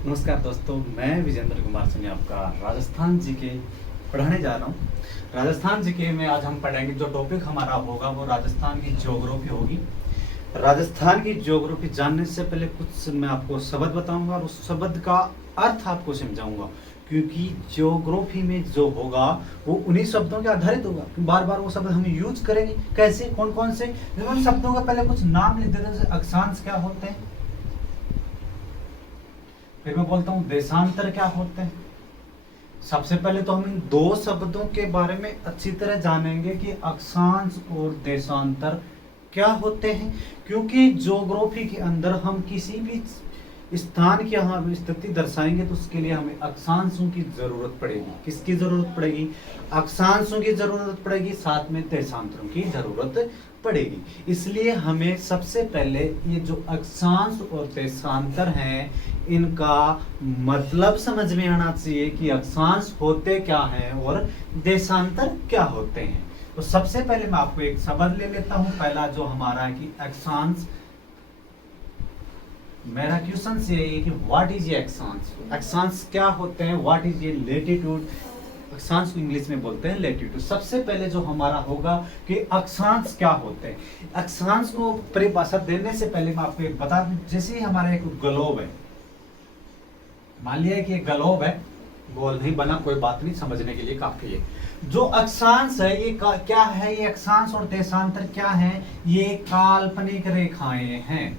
नमस्कार दोस्तों, मैं विजेंद्र कुमार सिंह आपका राजस्थान जीके पढ़ाने जा रहा हूँ। राजस्थान जीके में आज हम पढ़ेंगे, जो टॉपिक हमारा होगा वो राजस्थान की ज्योग्राफी होगी। राजस्थान की ज्योग्राफी जानने से पहले कुछ मैं आपको शब्द बताऊंगा और उस शब्द का अर्थ आपको समझाऊंगा, क्योंकि ज्योग्राफी में जो होगा वो उन्हीं शब्दों के आधारित होगा। बार बार वो शब्द हम यूज करेंगे। कैसे, कौन कौन से? उन शब्दों का पहले कुछ नाम लिख देते हैं, जैसे अक्षांश क्या होते हैं, फिर मैं बोलता हूँ देशांतर क्या होते हैं। सबसे पहले तो हम इन दो शब्दों के बारे में अच्छी तरह जानेंगे कि अक्षांश और देशांतर क्या होते हैं, क्योंकि ज्योग्राफी के अंदर हम किसी भी स्थान की हम स्थिति दर्शाएंगे तो उसके लिए हमें अक्षांशों की जरूरत पड़ेगी। किसकी जरूरत पड़ेगी? अक्षांशों की जरूरत पड़ेगी, साथ में देशांतरों की जरूरत पड़ेगी। इसलिए हमें सबसे पहले ये जो अक्षांश और देशांतर हैं इनका मतलब समझ में आना चाहिए कि अक्षांश होते क्या हैं और देशांतर क्या होते हैं। तो सबसे पहले मैं आपको एक शब्द ले लेता हूं। पहला जो हमारा है कि अक्षांश। मेरा क्वेश्चन ये है कि व्हाट इज ये अक्षांश? अक्षांश क्या होते हैं? व्हाट इज ये लेटीट्यूड? अक्षांश को इंग्लिश में बोलते हैं लेटीट्यूड। सबसे पहले जो हमारा होगा कि अक्षांश क्या होते हैं। अक्षांश को परिभाषा देने से पहले मैं आपको एक बता दूं, जैसे ही हमारा एक ग्लोब है, मान लिया कि एक ग्लोब है, गोल नहीं बना, कोई बात नहीं, समझने के लिए काफी है। जो अक्षांश है ये क्या है? ये अक्षांश और देशांतर क्या है? ये काल्पनिक रेखाएं हैं।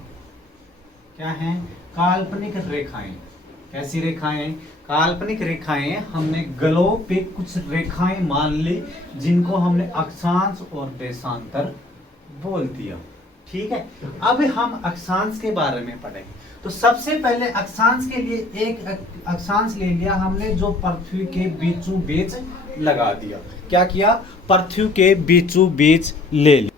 क्या हैं? काल्पनिक रेखाएं। कैसी रेखाएं? काल्पनिक रेखाएं। हमने ग्लोब पे कुछ रेखाएं मान ली जिनको हमने अक्षांश और देशांतर बोल दिया। ठीक है, अब हम अक्षांश के बारे में पढ़ेंगे। तो सबसे पहले अक्षांश के लिए एक अक्षांश ले लिया हमने जो पृथ्वी के बीचों बीच लगा दिया। क्या किया? पृथ्वी के बीचों बीच ले लिया।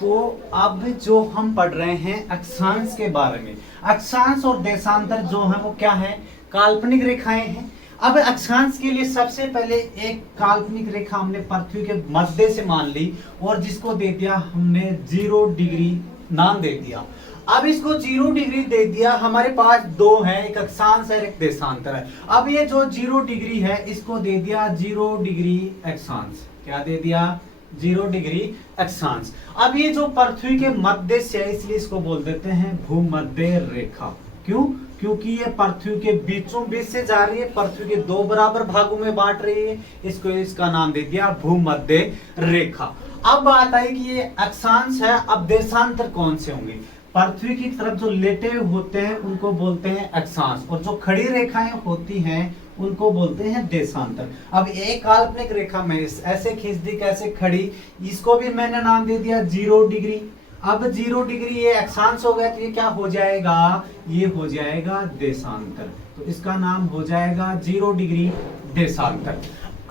तो अब जो हम पढ़ रहे हैं अक्षांश के बारे में, अक्षांश और देशांतर जो है वो क्या है? काल्पनिक रेखाएं हैं। अब अक्षांश के लिए सबसे पहले एक काल्पनिक रेखा हमने पृथ्वी के मध्य से मान ली और जिसको दे दिया हमने 0 डिग्री नाम दे दिया। अब इसको 0 डिग्री दे दिया। हमारे पास दो है, एक अक्षांश है, एक देशांतर है। अब ये जो 0 डिग्री है इसको दे दिया 0 डिग्री अक्षांश। क्या दे दिया? 0 डिग्री अक्षांश। अब ये जो पृथ्वी के मध्य से है इसलिए इसको बोल देते हैं भूमध्य रेखा। क्यों? क्योंकि ये पृथ्वी के बीचों बीच से जा रही है, पृथ्वी के दो बराबर भागों में बांट रही है, इसको इसका नाम दे दिया भूमध्य रेखा। अब बात आई कि ये अक्षांश है, अब देशांतर कौन से होंगे? पृथ्वी की तरफ जो लेटे होते हैं उनको बोलते हैं अक्षांश, और जो खड़ी रेखाएं होती हैं उनको बोलते हैं देशांतर। अब एक काल्पनिक रेखा में ऐसे खींच दी, कैसे खड़ी, इसको भी मैंने नाम दे दिया 0 डिग्री। अब 0 डिग्री ये अक्षांश हो गया तो ये क्या हो जाएगा? ये हो जाएगा देशांतर। तो इसका नाम हो जाएगा 0 डिग्री देशांतर।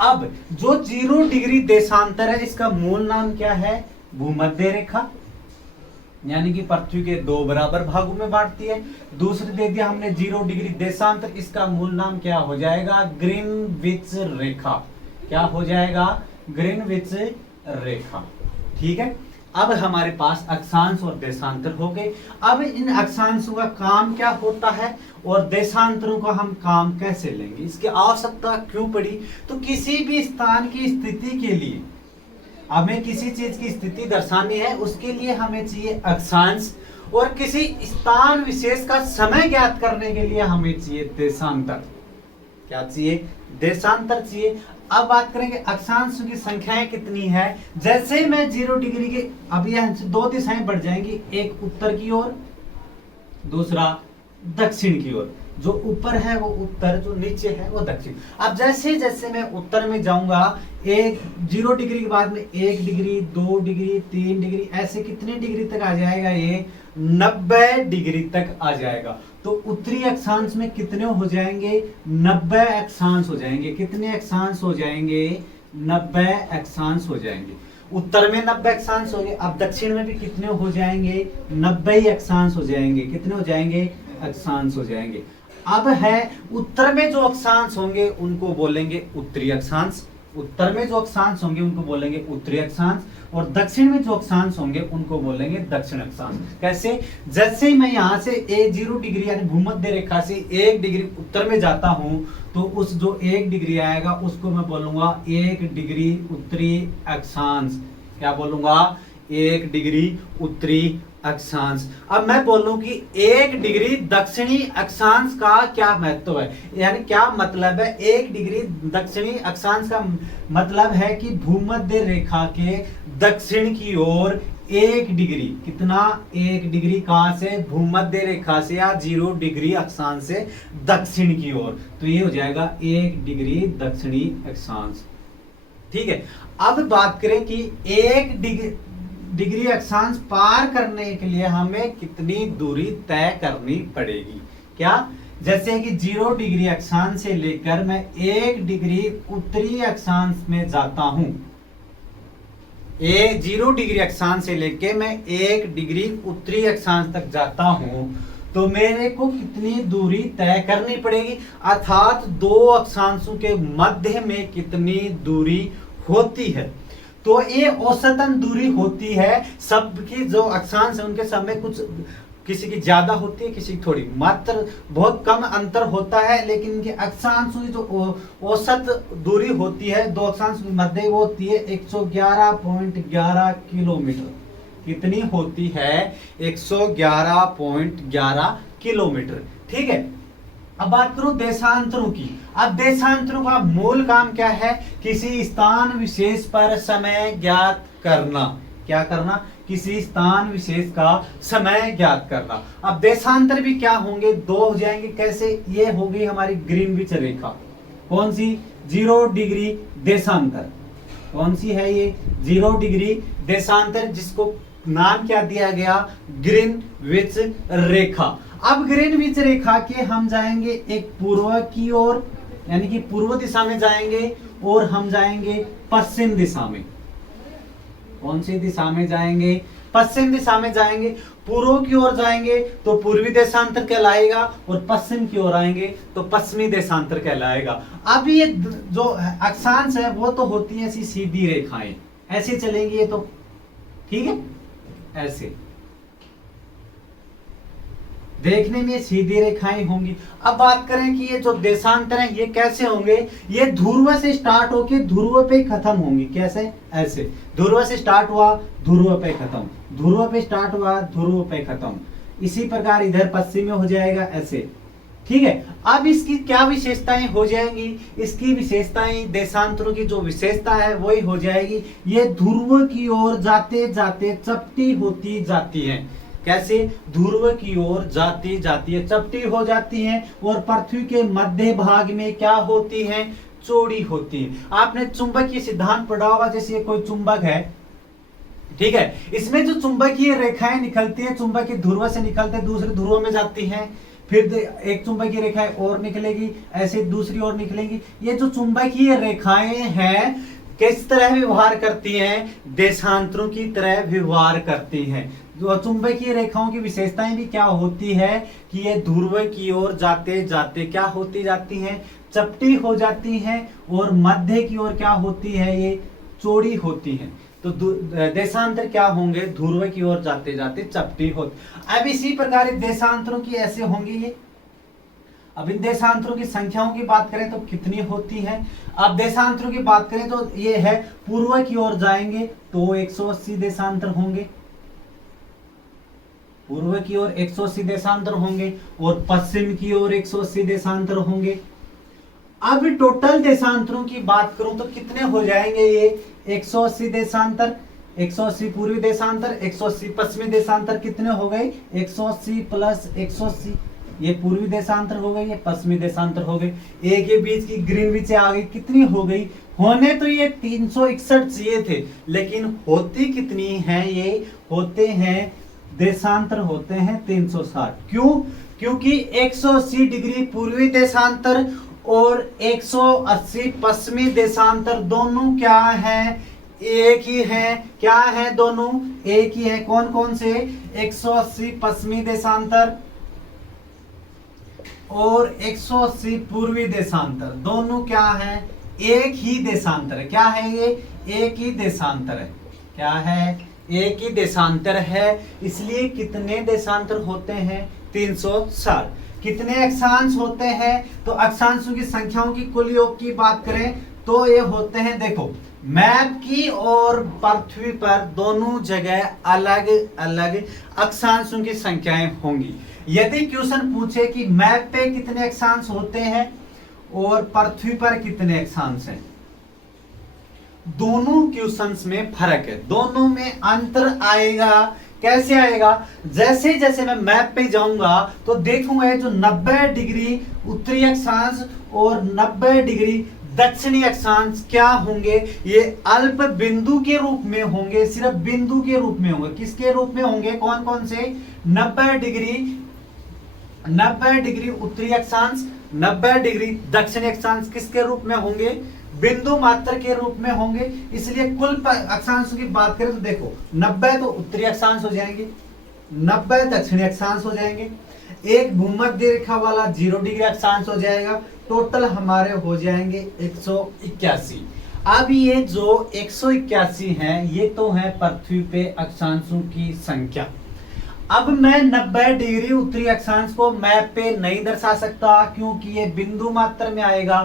अब जो 0 डिग्री देशांतर है इसका मूल नाम क्या है? भूमध्य रेखा, यानी कि पृथ्वी के दो बराबर भागों में बांटती है। दूसरी दे दिया हमने 0 डिग्री देशांतर, इसका मूल नाम क्या हो जाएगा? ग्रीनविच रेखा। क्या हो जाएगा? ग्रीनविच रेखा। ठीक है, अब हमारे पास अक्षांश और देशांतर हो गए। अब इन अक्षांशों का काम क्या होता है और देशांतरों का हम काम कैसे लेंगे, इसकी आवश्यकता क्यों पड़ी? तो किसी भी स्थान की स्थिति के लिए, हमें किसी चीज की स्थिति दर्शानी है, उसके लिए हमें चाहिए अक्षांश, और किसी स्थान विशेष का समय ज्ञात करने के लिए हमें चाहिए देशांतर। क्या चाहिए? देशांतर चाहिए। अब बात करेंगे अक्षांशों की संख्याएं कितनी है। जैसे मैं 0 डिग्री के, अब यह दो दिशाएं बढ़ जाएंगी, एक उत्तर की ओर, दूसरा दक्षिण की ओर। जो ऊपर है वो उत्तर, जो नीचे है वो दक्षिण। अब जैसे जैसे मैं उत्तर में जाऊंगा, एक 0 डिग्री के बाद में 1 डिग्री, 2 डिग्री, 3 डिग्री, ऐसे कितने डिग्री तक आ जाएगा? ये 90 डिग्री तक आ जाएगा। तो उत्तरी अक्षांश में कितने हो जाएंगे? 90 अक्षांश हो जाएंगे। कितने अक्षांश हो जाएंगे? 90 अक्षांश हो जाएंगे। उत्तर में 90 अक्षांश हो गए। अब दक्षिण में भी कितने हो जाएंगे? 90 अक्षांश हो जाएंगे। कितने हो जाएंगे? अक्षांश हो जाएंगे। अब है उत्तर में जो अक्षांश होंगे उनको बोलेंगे उत्तरी अक्षांश, उत्तर में जो अक्षांश होंगे उनको बोलेंगे उत्तरी अक्षांश, और दक्षिण में जो अक्षांश होंगे उनको बोलेंगे दक्षिण अक्षांश। कैसे? जैसे ही मैं यहाँ से 0 डिग्री यानी भूमध्य रेखा से 1 डिग्री उत्तर में जाता हूँ, तो उस जो 1 डिग्री आएगा उसको मैं बोलूंगा 1 डिग्री उत्तरी अक्षांश। क्या बोलूंगा? 1 डिग्री उत्तरी अक्षांश। अब मैं बोलूं कि 1 डिग्री दक्षिणी अक्षांश का क्या महत्व है, यानी क्या मतलब है? 1 डिग्री दक्षिणी अक्षांश का मतलब है कि भूमध्य रेखा के दक्षिण की ओर 1 डिग्री, कितना? 1 डिग्री कहां से? भूमध्य रेखा से या 0 डिग्री अक्षांश से दक्षिण की ओर, तो ये हो जाएगा 1 डिग्री दक्षिणी अक्षांश। ठीक है। अब बात करें कि 1 डिग्री अक्षांश पार करने के लिए हमें कितनी दूरी तय करनी पड़ेगी? क्या? जैसे कि 0 डिग्री अक्षांश से लेकर मैं 1 डिग्री उत्तरी अक्षांश में जाता हूं, 0 डिग्री अक्षांश से लेकर मैं 1 डिग्री उत्तरी अक्षांश तक जाता हूं, तो मेरे को कितनी दूरी तय करनी पड़ेगी? अर्थात दो अक्षांशों के मध्य में कितनी दूरी होती है? तो ये औसतन दूरी होती है। सबकी जो अक्षांश है उनके सब में कुछ, किसी की ज्यादा होती है, किसी की थोड़ी, मात्र बहुत कम अंतर होता है, लेकिन इनके अक्षांशों की जो औसत दूरी होती है दो अक्षांश के मध्य, वो होती है 111.11 किलोमीटर। कितनी होती है? 111.11 किलोमीटर। ठीक है। अब बात करूं देशांतरों की। अब देशांतरों का मूल काम क्या है? किसी स्थान विशेष पर समय ज्ञात करना। क्या करना? किसी स्थान विशेष का समय ज्ञात करना। अब देशांतर भी क्या होंगे? दो हो जाएंगे। कैसे? ये हो गई हमारी ग्रीनविच रेखा। कौन सी? 0 डिग्री देशांतर। कौन सी है ये? 0 डिग्री देशांतर, जिसको नाम क्या दिया गया? ग्रीनविच रेखा। अब ग्रीनविच रेखा के हम जाएंगे एक पूर्व की ओर, यानी कि पूर्व दिशा में जाएंगे, और हम जाएंगे पश्चिम दिशा में। कौन सी दिशा में जाएंगे? पश्चिम दिशा में जाएंगे। पूर्व की ओर जाएंगे तो पूर्वी देशांतर कहलाएगा, और पश्चिम की ओर आएंगे तो पश्चिमी देशांतर कहलाएगा। अब ये जो अक्षांश है वो तो होती है ऐसी सीधी रेखाएं, ऐसे चलेंगी ये तो, ठीक है, ऐसे देखने में सीधी रेखाएं होंगी। अब बात करें कि ये जो देशांतर हैं ये कैसे होंगे? ये ध्रुव से स्टार्ट होके ध्रुव पे खत्म होंगी। कैसे? ऐसे ध्रुव से स्टार्ट हुआ, ध्रुव पे खत्म, ध्रुव पे स्टार्ट हुआ, ध्रुव पे खत्म। इसी प्रकार इधर पश्चिम में हो जाएगा ऐसे। ठीक है। अब इसकी क्या विशेषताएं हो जाएंगी? इसकी विशेषताएं, देशांतरों की जो विशेषता है वही हो जाएगी, ये ध्रुव की ओर जाते जाते चपटी होती जाती है। कैसे? ध्रुव की ओर जाती जाती है, चपटी हो जाती हैं, और पृथ्वी के मध्य भाग में क्या होती हैं? चौड़ी होती है। आपने चुंबकीय सिद्धांत पढ़ा होगा। जैसे कोई चुंबक है, ठीक है, इसमें जो चुंबकीय रेखाएं निकलती हैं, चुंबकीय ध्रुव से निकलते दूसरे ध्रुव में जाती हैं, फिर एक चुंबकीय रेखा और निकलेगी, ऐसे दूसरी ओर निकलेंगी। ये जो चुंबकीय रेखाएं हैं किस तरह व्यवहार करती हैं? देशांतरों की तरह व्यवहार करती हैं। जो चुंबकीय रेखाओं की विशेषताएं भी क्या होती है कि ये ध्रुव की ओर जाते जाते क्या होती जाती हैं? चपटी हो जाती हैं, और मध्य की ओर क्या होती है? ये चौड़ी होती हैं। तो देशांतर क्या होंगे? ध्रुव की ओर जाते जाते चपटी होती। अब इसी प्रकार देशांतरों की ऐसे होंगी ये। अब इन देशांतरों की संख्याओं की बात करें तो कितनी होती है? अब देशांतरों की बात करें तो ये है, पूर्व की ओर जाएंगे तो 180 देशांतर होंगे, पूर्व की ओर 180 देशांतर होंगे, और पश्चिम की ओर 180 देशांतर होंगे। अब टोटल देशांतरों की बात करूं तो कितने हो जाएंगे? ये 180 देशांतर, 180 पूर्वी देशांतर, 180 पश्चिमी देशांतर, कितने हो गए? 180 प्लस 180, ये पूर्वी देशांतर हो गई, ये पश्चिमी देशांतर हो गई। एक के बीच की ग्रीनविच आ गई, कितनी हो गई? होने तो ये 361 चाहिए थे, लेकिन होती कितनी है? ये होते हैं, देशांतर होते हैं 360। क्यों? क्योंकि 180 डिग्री पूर्वी देशांतर और 180 पश्चिमी देशांतर दोनों क्या है? एक ही है। क्या है? दोनों एक ही है। कौन कौन से? 180 पश्चिमी देशांतर और 180 पूर्वी देशांतर, दोनों क्या है? एक ही देशांतर है। क्या है ये? एक ही देशांतर है। क्या है? एक ही देशांतर है। इसलिए कितने देशांतर होते हैं? 360। कितने अक्षांश होते हैं? तो अक्षांशों की संख्याओं की कुल योग की बात करें तो ये होते हैं, देखो मैप की और पृथ्वी पर दोनों जगह अलग अलग अक्षांशों की संख्याएं होंगी। यदि क्वेश्चन पूछे कि मैप पे कितने अक्षांश होते हैं और पृथ्वी पर कितने अक्षांश हैं, दोनों क्वेश्चंस में फर्क है, दोनों में अंतर आएगा। कैसे आएगा? जैसे जैसे मैं मैप पे जाऊंगा तो देखूंगा जो 90 डिग्री उत्तरी अक्षांश और 90 डिग्री दक्षिणी अक्षांश क्या होंगे? ये अल्प बिंदु के रूप में होंगे, सिर्फ बिंदु के रूप में होंगे। किसके रूप में होंगे? कौन कौन से? 90 डिग्री उत्तरी अक्षांश, 90 डिग्री दक्षिणी अक्षांश किसके रूप में होंगे? बिंदु मात्र के रूप में होंगे। इसलिए कुल अक्षांशों की बात करें तो देखो 90 तो उत्तरी अक्षांश हो जाएंगे, 90 दक्षिणी अक्षांश हो जाएंगे, एक भूमध्य रेखा वाला 0 डिग्री अक्षांश हो जाएगा। टोटल हमारे हो जाएंगे 181। अब ये जो 181 हैं ये तो है पृथ्वी पे अक्षांशों की संख्या। अब मैं 90 डिग्री उत्तरी अक्षांश को मैप पे नहीं दर्शा सकता क्योंकि ये बिंदु मात्र में आएगा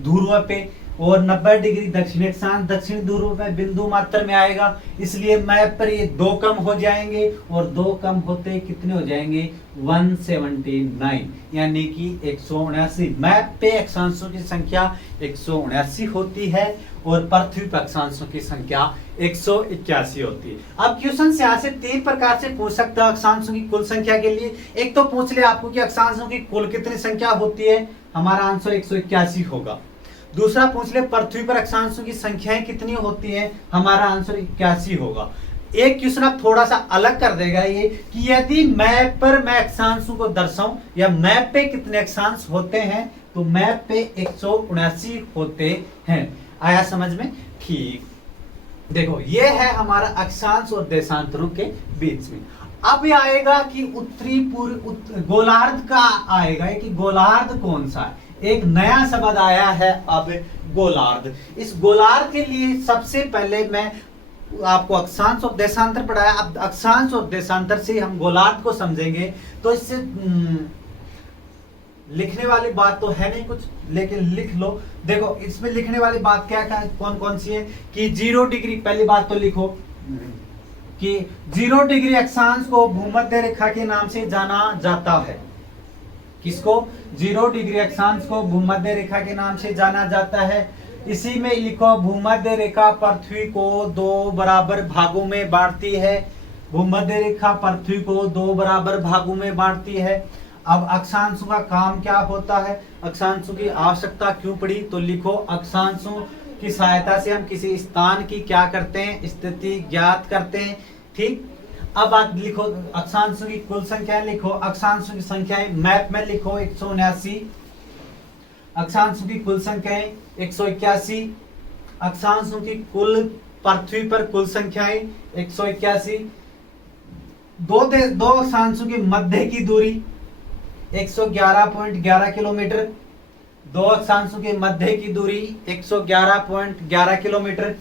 ध्रुव पे, और 90 डिग्री दक्षिणी अक्षांश दक्षिण ध्रुव में बिंदु मात्र में आएगा। इसलिए मैप पर ये 2 कम हो जाएंगे और 2 कम होते कितने हो जाएंगे? 179, यानी कि 179। मैप पे अक्षांशों की संख्या 179 होती है और पृथ्वी पर अक्षांशों की संख्या 181 होती है। अब क्वेश्चन से यहाँ से 3 प्रकार से पूछ सकता है अक्षांशों की कुल संख्या के लिए। एक तो पूछ ले आपको कि अक्षांशों की कुल कितनी संख्या होती है, हमारा आंसर 181 होगा। दूसरा पूछ ले पृथ्वी पर अक्षांशों की संख्याएं कितनी होती हैं, हमारा आंसर 81 होगा। एक क्वेश्चन आप थोड़ा सा अलग कर देगा ये कि यदि मैप पर मैं अक्षांशों को दर्शाऊं या मैप पे कितने अक्षांश होते हैं, तो मैप पे 179 होते हैं। आया समझ में? ठीक, देखो ये है हमारा अक्षांश और देशांतरों के बीच में। अब ये आएगा कि उत्तरी पूर्व गोलार्ध का आएगा कि गोलार्ध कौन सा है। एक नया शब्द आया है अब गोलार्ध। इस गोलार्ध के लिए सबसे पहले मैं आपको अक्षांश और देशांतर पढ़ाया। अब अक्षांश और देशांतर से हम गोलार्ध को समझेंगे तो इससे लिखने वाली बात तो है नहीं कुछ, लेकिन लिख लो। देखो इसमें लिखने वाली बात क्या कौन कौन सी है कि 0 डिग्री, पहली बात तो लिखो कि 0 डिग्री अक्षांश को भूमध्य रेखा के नाम से जाना जाता है। किसको? 0 डिग्री अक्षांश को भूमध्य रेखा के नाम से जाना जाता है। इसी में लिखो भूमध्य रेखा पृथ्वी को 2 बराबर भागों में बांटती है। भूमध्य रेखा पृथ्वी को 2 बराबर भागों में बांटती है। अब अक्षांशों का काम क्या होता है, अक्षांशों की आवश्यकता क्यों पड़ी, तो लिखो अक्षांशों की सहायता से हम किसी स्थान की क्या करते हैं? स्थिति ज्ञात करते हैं। ठीक, अब आप लिखो अक्षांशों की कुल संख्या, लिखो अक्षांशों की संख्याएं मैप में लिखो 179, अक्षांशों की कुल संख्याएं 181, अक्षांशों की कुल पृथ्वी पर कुल संख्याएं 181, दो अक्षांशों की मध्य की दूरी 111.11 किलोमीटर, 2 अक्षांशों के मध्य की दूरी 111.11 किलोमीटर,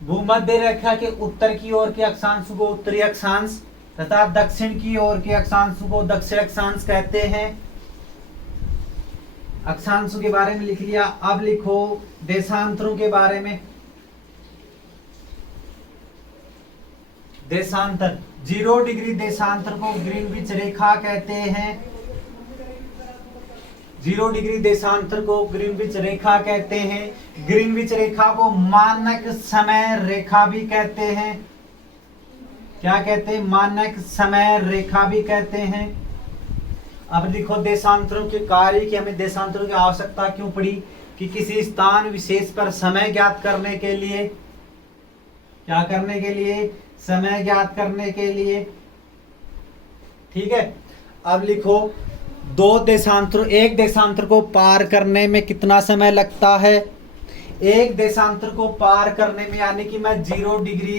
भूमध्य रेखा के उत्तर की ओर के अक्षांश को उत्तरी अक्षांश तथा दक्षिण की ओर के अक्षांश को दक्षिण अक्षांश कहते हैं। अक्षांशों के बारे में लिख लिया। अब लिखो देशांतरों के बारे में। देशांतर, 0 डिग्री देशांतर को ग्रीनविच रेखा कहते हैं। 0 डिग्री देशांतर को ग्रीनविच रेखा कहते हैं। ग्रीनविच रेखा को मानक समय रेखा भी कहते हैं। क्या कहते हैं? मानक समय रेखा भी कहते हैं। अब लिखो देशांतरों के कार्य की हमें देशांतरों की आवश्यकता क्यों पड़ी कि किसी स्थान विशेष पर समय ज्ञात करने के लिए, क्या करने के लिए? समय ज्ञात करने के लिए। ठीक है, अब लिखो एक देशांतर को पार करने में कितना समय लगता है? एक देशांतर को पार करने में, यानी कि मैं 0 डिग्री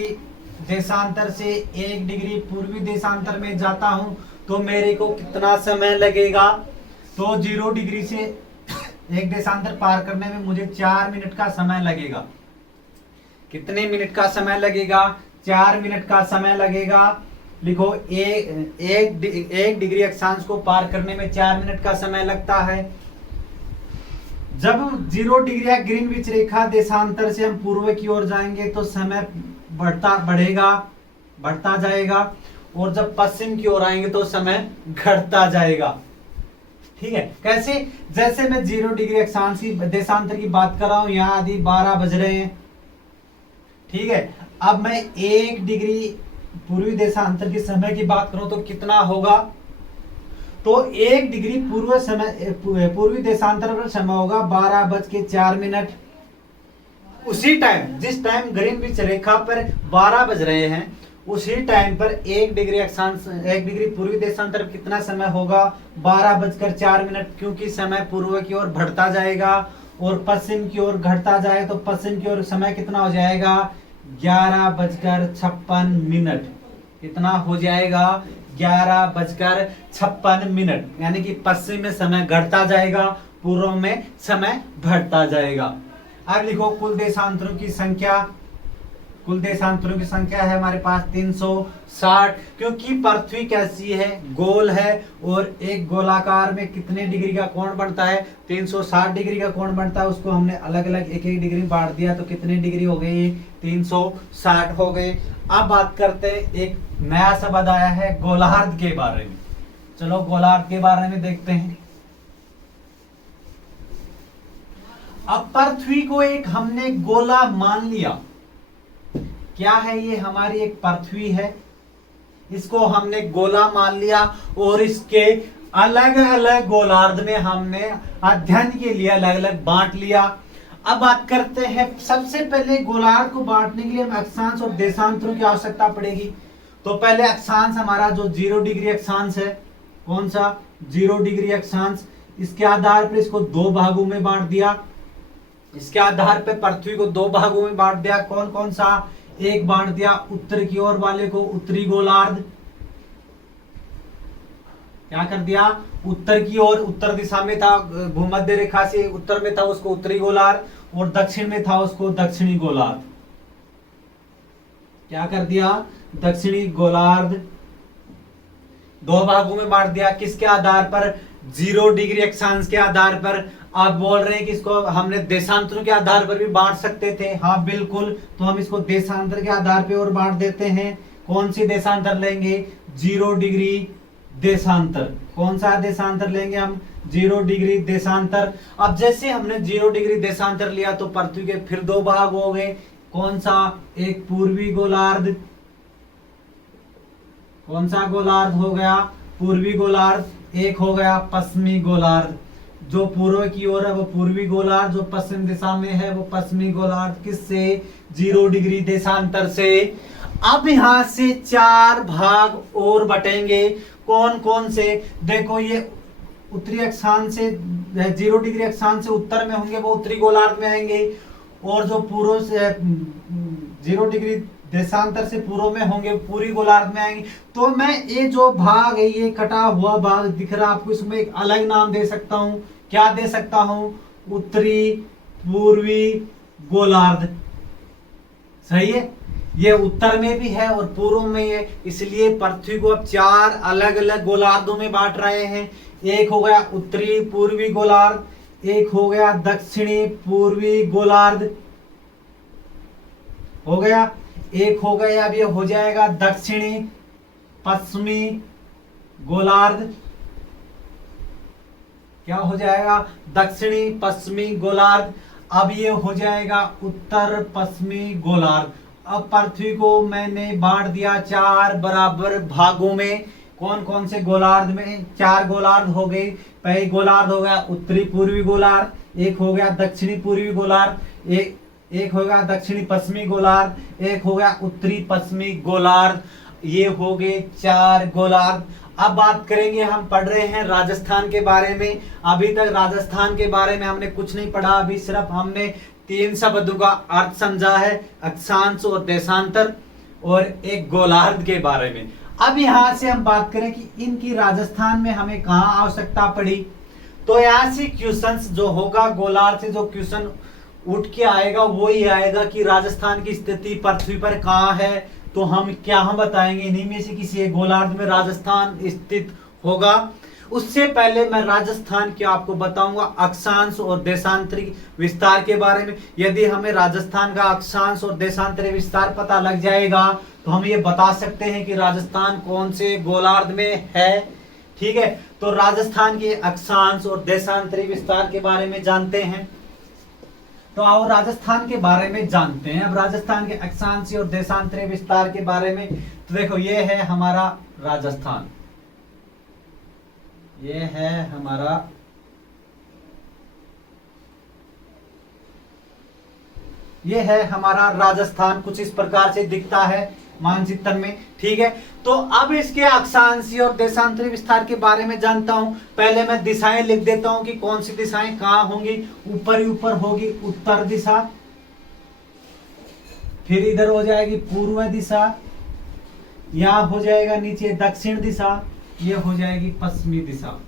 देशांतर से 1 डिग्री पूर्वी देशांतर में जाता हूं तो मेरे को कितना समय लगेगा? तो 0 डिग्री से एक देशांतर पार करने में मुझे 4 मिनट का समय लगेगा। कितने मिनट का समय लगेगा? 4 मिनट का समय लगेगा। लिखो एक डिग्री अक्षांश को पार करने में 4 मिनट का समय लगता है। जब 0 डिग्री या ग्रीनविच रेखा देशांतर से हम पूर्व की ओर जाएंगे तो समय बढ़ता जाएगा, और जब पश्चिम की ओर आएंगे तो समय घटता जाएगा। ठीक है, कैसे? जैसे मैं 0 डिग्री अक्षांश की देशांतर की बात कर रहा हूं, यहाँ आदि 12 बज रहे हैं। ठीक है, अब मैं 1 डिग्री पूर्वी देशांतर के समय की बात करूं तो कितना होगा? तो 1 डिग्री पूर्वी देशांतर पर समय होगा 12:04। उसी टाइम जिस टाइम ग्रीनविच रेखा पर 12 बज रहे हैं, उसी टाइम पर 1 डिग्री पूर्वी देशांतर कितना समय होगा? 12:04, क्योंकि समय पूर्व की ओर बढ़ता जाएगा और पश्चिम की ओर घटता जाए तो पश्चिम की ओर समय कितना हो जाएगा? 11:56। कितना हो जाएगा? 11:56, यानी कि पश्चिम में समय घटता जाएगा, पूर्व में समय बढ़ता जाएगा। अब लिखो कुल देशांतरों की संख्या। कुल देशांतरों की संख्या है हमारे पास 360, क्योंकि पृथ्वी कैसी है? गोल है, और एक गोलाकार में कितने डिग्री का कोण बनता है? 360 डिग्री का कोण बनता है। उसको हमने अलग अलग एक डिग्री बांट दिया तो कितने डिग्री हो गई? 360 हो गए। अब बात करते हैं, एक नया शब्द आया है गोलार्ध के बारे में। चलो गोलार्ध के बारे में देखते हैं। अब पृथ्वी को एक हमने गोला मान लिया। क्या है ये? हमारी एक पृथ्वी है, इसको हमने गोला मान लिया और इसके अलग अलग गोलार्ध में हमने अध्ययन के लिए अलग अलग बांट लिया। अब बात करते हैं, सबसे पहले गोलार्ध को बांटने के लिए हम अक्षांश और देशांतरों की आवश्यकता पड़ेगी। तो पहले अक्षांश हमारा जो 0 डिग्री अक्षांश है, कौन सा? 0 डिग्री अक्षांश। इसके आधार पर इसको 2 भागों में बांट दिया। इसके आधार पर पृथ्वी को 2 भागों में बांट दिया। कौन कौन सा? एक बांट दिया उत्तर की ओर वाले को उत्तरी गोलार्ध। क्या कर दिया? उत्तर की ओर, उत्तर दिशा में था, भूमध्य रेखा से उत्तर में था, उसको उत्तरी गोलार्ध, और दक्षिण में था उसको दक्षिणी गोलार्ध। क्या कर दिया? दक्षिणी गोलार्ध 2 भागों में बांट दिया। किसके आधार पर? 0 डिग्री अक्षांश के आधार पर। आप बोल रहे हैं कि इसको हमने देशांतरों के आधार पर भी बांट सकते थे। हाँ बिल्कुल, तो हम इसको देशांतर के आधार पर और बांट देते हैं। कौन सी देशांतर लेंगे? 0 डिग्री देशांतर। कौन सा देशांतर लेंगे हम? 0 डिग्री देशांतर। अब जैसे हमने 0 डिग्री देशांतर लिया तो पृथ्वी के फिर 2 भाग हो गए। कौन सा? एक पूर्वी गोलार्ध। कौन सा गोलार्ध हो गया? पूर्वी गोलार्ध। एक हो गया पश्चिमी गोलार्ध। जो पूर्व की ओर है वो पूर्वी गोलार्ध, जो पश्चिम दिशा में है वो पश्चिमी गोलार्ध। किससे? 0 डिग्री देशांतर से। अब यहां से 4 भाग और बटेंगे। कौन कौन से? देखो, ये उत्तरी अक्षांश से 0 डिग्री अक्षांश से उत्तर में होंगे वो उत्तरी गोलार्ध में आएंगे, और जो पूर्व से 0 डिग्री देशांतर से पूर्व में होंगे पूरी गोलार्ध में आएंगे। तो मैं ये जो भाग है, ये कटा हुआ भाग दिख रहा आपको, इसमें एक अलग नाम दे सकता हूं। क्या दे सकता हूं? उत्तरी पूर्वी गोलार्ध। सही है, ये उत्तर में भी है और पूर्व में है, इसलिए पृथ्वी को अब 4 अलग अलग गोलार्धों में बांट रहे हैं। एक हो गया उत्तरी पूर्वी गोलार्ध, एक हो गया दक्षिणी पूर्वी गोलार्ध, हो गया। एक हो गया, अब ये हो जाएगा दक्षिणी पश्चिमी गोलार्ध। क्या हो जाएगा? दक्षिणी पश्चिमी गोलार्ध। अब ये हो जाएगा उत्तर पश्चिमी गोलार्ध। अब पृथ्वी को मैंने बांट दिया 4 बराबर भागों में। कौन कौन से गोलार्ध में? 4 गोलार्ध हो गए। पहले गोलार्ध हो गया उत्तरी पूर्वी गोलार्ध, एक हो गया दक्षिणी पूर्वी गोलार्ध, एक हो गया दक्षिणी पश्चिमी गोलार्ध, एक हो गया उत्तरी पश्चिमी गोलार्ध। ये हो गए 4 गोलार्ध। अब बात करेंगे, हम पढ़ रहे हैं राजस्थान के बारे में। अभी तक राजस्थान के बारे में हमने कुछ नहीं पढ़ा, अभी सिर्फ हमने 3 शब्दों का अर्थ समझा है, अक्षांश और देशांतर और एक गोलार्ध के बारे में। अब यहां से हम बात करें कि इनकी राजस्थान में हमें कहां आवश्यकता पड़ी, तो यहाँ से क्वेश्चन जो होगा गोलार्ध से जो क्वेश्चन उठ के आएगा वो ही आएगा कि राजस्थान की स्थिति पृथ्वी पर कहाँ है। तो हम क्या बताएंगे, इन्हीं में से किसी एक गोलार्ध में राजस्थान स्थित होगा। उससे पहले मैं राजस्थान के आपको बताऊंगा अक्षांश और देशांतरी विस्तार के बारे में। यदि हमें राजस्थान का अक्षांश और देशांतरी विस्तार पता लग जाएगा तो हम ये बता सकते हैं कि राजस्थान कौन से गोलार्ध में है। ठीक है, तो राजस्थान के अक्षांश और देशांतरी विस्तार के बारे में जानते हैं। तो आओ राजस्थान के बारे में जानते हैं। अब राजस्थान के अक्षांशीय और देशांतरीय विस्तार के बारे में तो देखो, ये है हमारा राजस्थान, ये है हमारा राजस्थान। कुछ इस प्रकार से दिखता है मानचित्र में। ठीक है, तो अब इसके अक्षांशीय और देशांतरीय विस्तार के बारे में जानता हूं। पहले मैं दिशाएं लिख देता हूं कि कौन सी दिशाएं कहां होंगी। ऊपर ही ऊपर होगी उत्तर दिशा, फिर इधर हो जाएगी पूर्व दिशा, यहां हो जाएगा नीचे दक्षिण दिशा, ये हो जाएगी पश्चिमी दिशा।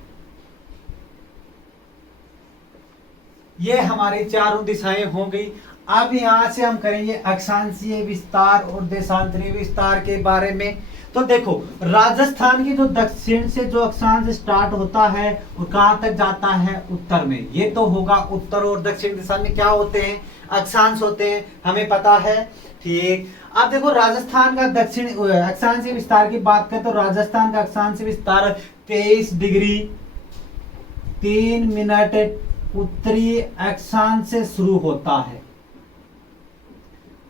ये हमारी चारों दिशाएं हो गई। अब यहां से हम करेंगे अक्षांशीय विस्तार और देशांतरीय विस्तार के बारे में। तो देखो, राजस्थान की जो दक्षिण से जो अक्षांश स्टार्ट होता है वो कहां तक जाता है, उत्तर में। ये तो होगा उत्तर और दक्षिण दिशा में क्या होते हैं, अक्षांश होते हैं, हमें पता है। ठीक, अब देखो राजस्थान का दक्षिण अक्षांशीय विस्तार की बात करें तो राजस्थान का अक्षांशीय विस्तार 23 डिग्री 3 मिनट उत्तरी अक्षांश से शुरू होता है।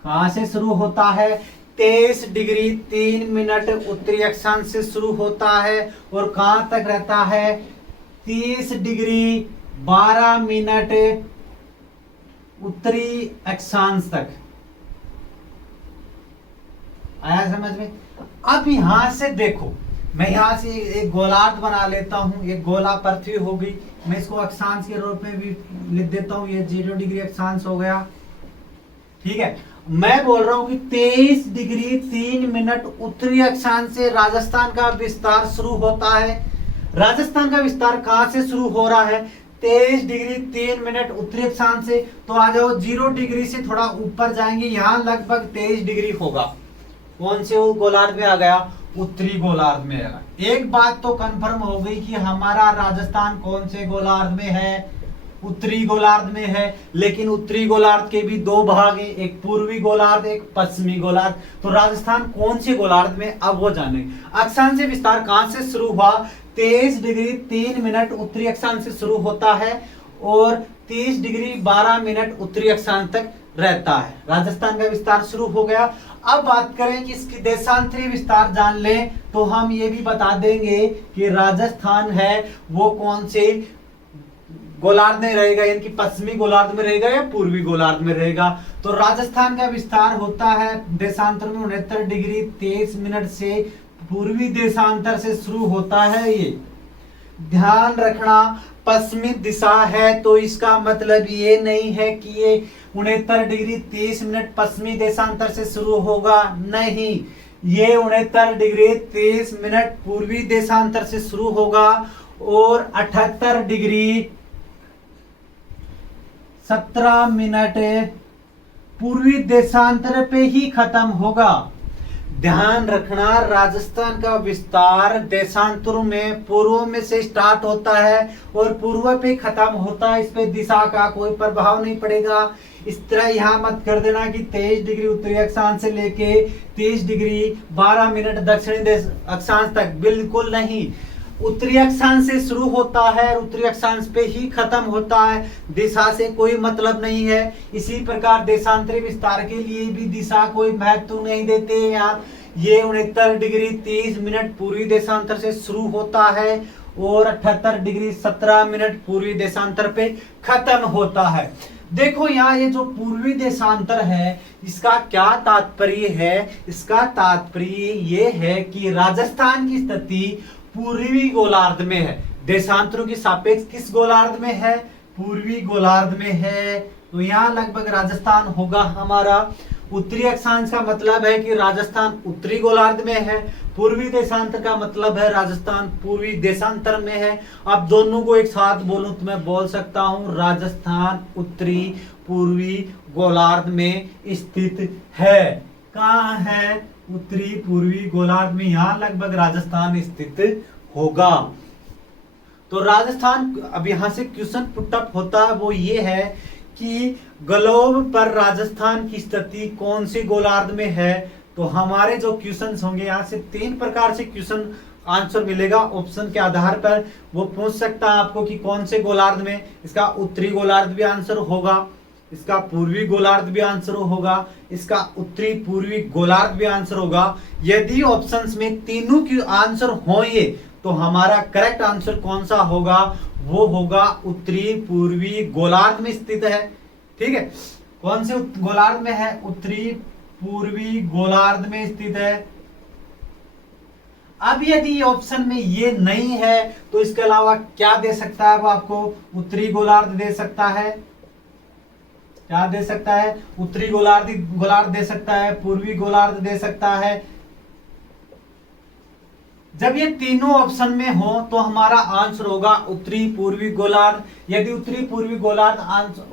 कहां से शुरू होता है, 23 डिग्री 3 मिनट उत्तरी अक्षांश से शुरू होता है और कहां तक रहता है, 30 डिग्री 12 मिनट उत्तरी अक्षांश तक। आया समझ में। अब यहां से देखो, मैं यहां से एक गोलार्ध बना लेता हूं। एक गोला पृथ्वी हो गई, मैं इसको अक्षांश के रूप में भी लिख देता हूं। ये 0 डिग्री अक्षांश हो गया। ठीक है, मैं बोल रहा हूं कि 23 डिग्री 3 मिनट उत्तरी अक्षांश से राजस्थान का विस्तार शुरू होता है। राजस्थान का विस्तार कहां से शुरू हो रहा है, 23 डिग्री 3 मिनट उत्तरी अक्षांश से। तो आ जाओ 0 डिग्री से थोड़ा ऊपर जाएंगे, यहां लगभग 23 डिग्री होगा। कौन से गोलार्ध में आ गया, उत्तरी गोलार्ध में आएगा। एक बात तो कंफर्म हो गई कि हमारा राजस्थान कौन से गोलार्ध में है, उत्तरी गोलार्ध में है। लेकिन उत्तरी गोलार्ध के भी दो भाग हैं, एक पूर्वी गोलार्ध एक पश्चिमी गोलार्ध। तो राजस्थान कौन से गोलार्ध में, अब वो जाने। अक्षांशीय विस्तार कहां से शुरू हुआ, 23 डिग्री 3 मिनट उत्तरी अक्षांश से शुरू होता है और 30 डिग्री 12 मिनट उत्तरी अक्षांश तक रहता है। राजस्थान का विस्तार शुरू हो गया। अब बात करें कि इसकी देशांतरीय विस्तार जान लें तो हम ये भी बता देंगे कि राजस्थान है वो कौन से गोलार्ध में रहेगा, यानी कि पश्चिमी गोलार्ध में रहेगा या पूर्वी गोलार्ध में रहेगा। तो राजस्थान का विस्तार होता है देशांतर में 69 डिग्री 23 मिनट से पूर्वी देशांतर से शुरू होता है। ये ध्यान रखना पश्चिमी दिशा है तो इसका मतलब ये नहीं है कि ये 69 डिग्री 23 मिनट पश्चिमी देशांतर से शुरू होगा, नहीं, ये 69 डिग्री 23 मिनट पूर्वी देशांतर से शुरू होगा और 78 डिग्री 17 मिनट पूर्वी देशांतर पे ही खत्म होगा। ध्यान रखना राजस्थान का विस्तार देशांतरों में पूर्व में से स्टार्ट होता है और पूर्व पे खत्म होता है। इस पे दिशा का कोई प्रभाव नहीं पड़ेगा। इस तरह यहाँ मत कर देना कि 23 डिग्री उत्तरी अक्षांश से लेके 30 डिग्री 12 मिनट दक्षिणी अक्षांश तक, बिल्कुल नहीं। उत्तरी अक्षांश से शुरू होता है और उत्तरी अक्षांश पे ही खत्म होता है, दिशा से कोई मतलब नहीं है। इसी प्रकार देशांतरी विस्तार के लिए भी दिशा कोई महत्व नहीं देते यार। ये 69 डिग्री 30 मिनट पूर्वी देशांतर से शुरू होता है और 78 डिग्री 17 मिनट पूर्वी देशांतर पे खत्म होता है। देखो यहाँ ये जो पूर्वी देशांतर है इसका क्या तात्पर्य है, इसका तात्पर्य ये है कि राजस्थान की स्थिति पूर्वी गोलार्ध में है। देशांतरों की सापेक्ष किस गोलार्ध में है, पूर्वी गोलार्ध में है। तो यहाँ लगभग राजस्थान होगा हमारा। उत्तरी अक्षांश का मतलब है कि राजस्थान उत्तरी गोलार्ध में है। पूर्वी देशांतर का मतलब है राजस्थान पूर्वी देशांतर में है। अब दोनों को एक साथ बोलूं तो मैं बोल सकता हूं राजस्थान उत्तरी पूर्वी गोलार्ध में स्थित है। कहाँ है? उत्तरी पूर्वी गोलार्ध में, यहां लगभग राजस्थान स्थित होगा। तो राजस्थान, अब यहां से क्वेश्चन पुटअप होता है वो ये है कि ग्लोब पर राजस्थान की स्थिति कौन सी गोलार्ध में है। तो हमारे जो क्वेश्चंस होंगे यहाँ से 3 प्रकार से क्वेश्चन आंसर मिलेगा ऑप्शन के आधार पर। वो पूछ सकता है आपको कि कौन से गोलार्ध में, इसका उत्तरी गोलार्ध भी आंसर होगा, इसका पूर्वी गोलार्ध भी आंसर होगा, इसका उत्तरी पूर्वी गोलार्ध भी आंसर होगा। यदि ऑप्शंस में तीनों की आंसर होंगे तो हमारा करेक्ट आंसर कौन सा होगा? वो होगा उत्तरी पूर्वी गोलार्ध में स्थित है। ठीक है, कौन से गोलार्ध में है? उत्तरी पूर्वी गोलार्ध में स्थित है। अब यदि ऑप्शन में ये नहीं है तो इसके अलावा क्या दे सकता है वो आपको? उत्तरी गोलार्ध दे सकता है। क्या दे सकता है? उत्तरी गोलार्ध दे सकता है, पूर्वी गोलार्ध दे सकता है। जब ये तीनों ऑप्शन में हो तो हमारा आंसर होगा उत्तरी पूर्वी गोलार्ध। यदि उत्तरी पूर्वी गोलार्ध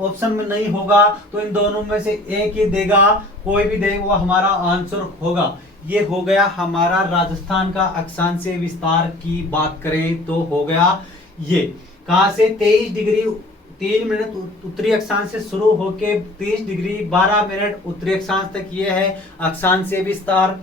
ऑप्शन में नहीं होगा तो इन दोनों में से एक ही देगा, कोई भी दे वो हमारा आंसर होगा। ये हो गया हमारा राजस्थान का अक्षांशीय विस्तार की बात करें तो हो गया ये कहां से 23 डिग्री 3 मिनट उत्तरी अक्षांश से शुरू होके 30 डिग्री 12 मिनट उत्तरी अक्षांश तक ये है अक्षांशीय विस्तार।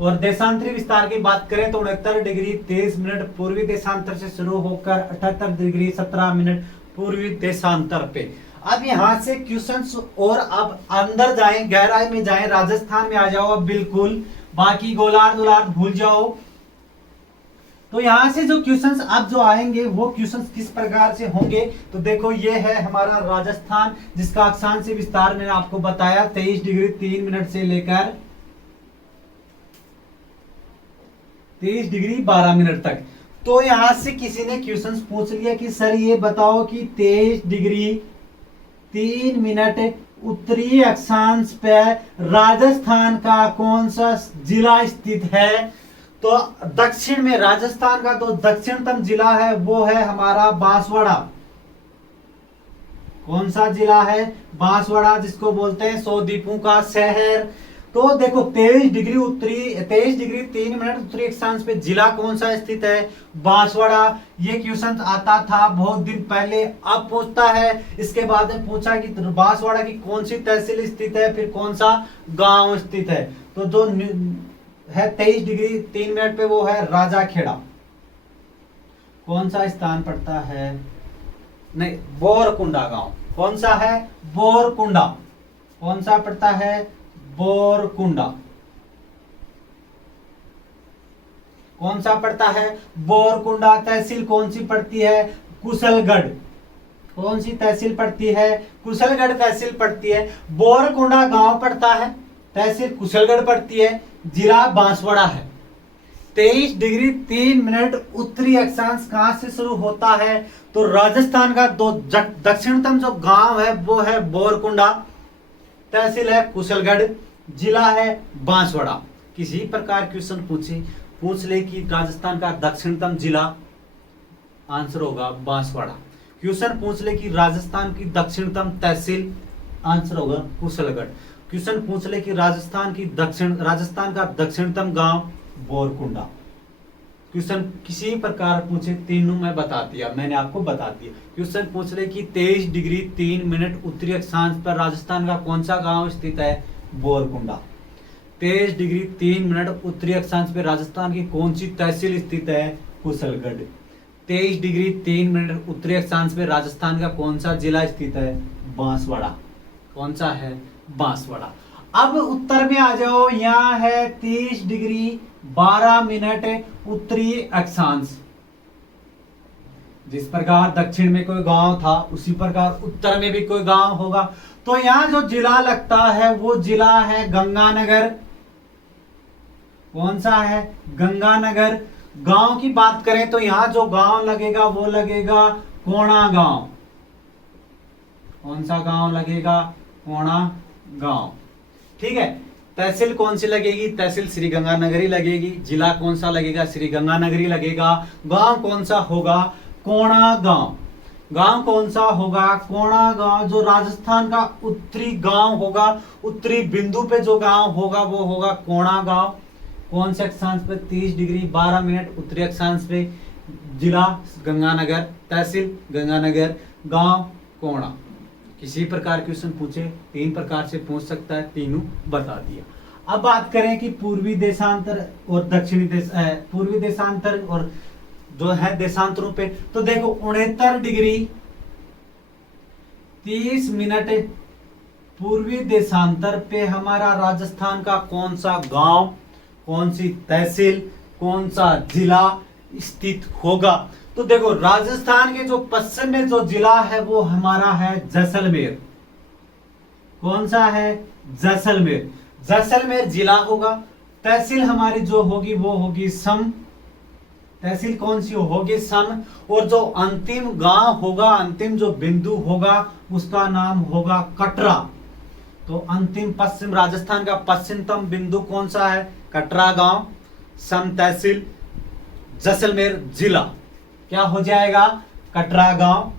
और देशांतरी विस्तार की बात करें तो 69 डिग्री 23 मिनट पूर्वी देशांतर से शुरू होकर 78 डिग्री 17 मिनट पूर्वी देशांतर पे। अब यहां से क्वेश्चंस और अब अंदर जाएं, गहराई में जाएं, राजस्थान में आ जाओ अब बिल्कुल, बाकी गोलार्ध भूल जाओ। तो यहां से जो क्वेश्चंस अब जो आएंगे वो क्वेश्चंस किस प्रकार से होंगे? तो देखो ये है हमारा राजस्थान जिसका अक्षांशीय विस्तार मैंने आपको बताया 23 डिग्री 3 मिनट से लेकर 23 डिग्री 12 मिनट तक। तो यहां से किसी ने क्वेश्चंस पूछ लिया कि सर ये बताओ कि 23 डिग्री 3 मिनट उत्तरी अक्षांश पे राजस्थान का कौन सा जिला स्थित है? तो दक्षिण में राजस्थान का जो दक्षिणतम जिला है वो है हमारा बांसवाड़ा। कौन सा जिला है? बांसवाड़ा, जिसको बोलते हैं 100 द्वीपों का शहर। तो देखो 23 डिग्री 3 मिनट उत्तरी अक्षांश पे जिला कौन सा स्थित है? बांसवाड़ा। ये क्वेश्चन आता था बहुत दिन पहले, अब पूछता है। इसके बाद में पूछा कि बांसवाड़ा की कौन सी तहसील स्थित है, फिर कौन सा गांव स्थित है। तो जो है 23 डिग्री 3 मिनट पे वो है राजाखेड़ा। कौन सा स्थान पड़ता है? नहीं, बोरकुंडा गांव। कौन सा है? बोरकुंडा। कौन सा पड़ता है? बोरकुंडा। कौन सा पड़ता है? बोरकुंडा। तहसील कौन सी पड़ती है? कुशलगढ़। कौन सी तहसील पड़ती है? कुशलगढ़ तहसील पड़ती है। बोरकुंडा गांव पड़ता है, तहसील कुशलगढ़ पड़ती है, जिला बांसवाड़ा है। 23 डिग्री 3 मिनट उत्तरी अक्षांश कहां से शुरू होता है? तो राजस्थान का दक्षिणतम जो गांव है वो है बोरकुंडा, तहसील है कुशलगढ़, जिला है बांसवाड़ा। किसी प्रकार क्वेश्चन पूछ ले कि राजस्थान का दक्षिणतम जिला, आंसर होगा बांसवाड़ा। क्वेश्चन पूछ ले कि राजस्थान की दक्षिणतम तहसील, आंसर होगा कुशलगढ़। क्वेश्चन पूछ ले कि राजस्थान का दक्षिणतम गांव बोरकुंडा। क्वेश्चन किसी प्रकार पूछे, तीनों मैं बता दिया, मैंने आपको बता दिया। क्वेश्चन पूछ ले कि 23 डिग्री 3 मिनट उत्तरी अक्षांश पर राजस्थान का कौन सा गांव स्थित है? बोरकुंडा। 23 डिग्री 3 मिनट उत्तरी अक्षांश पर राजस्थान की कौन सी तहसील स्थित है? कुशलगढ़। 23 डिग्री 3 मिनट उत्तरी अक्षांश पर राजस्थान का कौन सा जिला स्थित है? बांसवाड़ा। कौन सा है? बांसवाड़ा। अब उत्तर में आ जाओ, यहाँ है 30 डिग्री 12 मिनट उत्तरी अक्षांश। जिस प्रकार दक्षिण में कोई गांव था उसी प्रकार उत्तर में भी कोई गांव होगा। तो यहाँ जो जिला लगता है वो जिला है गंगानगर। कौन सा है? गंगानगर। गांव की बात करें तो यहाँ जो गांव लगेगा वो लगेगा कोणा गांव। कौन सा गांव लगेगा? कोणा गांव। ठीक है। तहसील कौन सी लगेगी, तहसील श्री गंगानगरी लगेगी। जिला कौन सा लगेगा, श्री गंगानगरी लगेगा। गांव कौन सा होगा, कोणा गांव। गांव कौन सा होगा, कोणा गांव। जो राजस्थान का उत्तरी गांव होगा, उत्तरी बिंदु पे जो गांव होगा वो होगा कोणा गांव। कौन से अक्षांश पे, 30 डिग्री 12 मिनट उत्तरी अक्षांश पे। जिला गंगानगर, तहसील गंगानगर, गांव कोणा। किसी प्रकार क्वेश्चन पूछे 3 प्रकार से पूछ सकता है, तीनों बता दिया। अब बात करें कि पूर्वी देशांतर और दक्षिणी पूर्वी देशांतर और जो है देशांतरों पे, तो देखो 69 डिग्री 30 मिनट पूर्वी देशांतर पे हमारा राजस्थान का कौन सा गांव, कौन सी तहसील, कौन सा जिला स्थित होगा। तो देखो राजस्थान के जो पश्चिम में जो जिला है वो हमारा है जैसलमेर। कौन सा है, जैसलमेर। जैसलमेर जिला होगा। तहसील हमारी जो होगी वो होगी सम। तहसील कौन सी होगी, सम। और जो अंतिम गांव होगा, अंतिम जो बिंदु होगा उसका नाम होगा कटरा। तो अंतिम पश्चिम, राजस्थान का पश्चिमतम बिंदु कौन सा है, कटरा गांव। सम तहसील, जैसलमेर जिला। क्या हो जाएगा, कटरा गांव,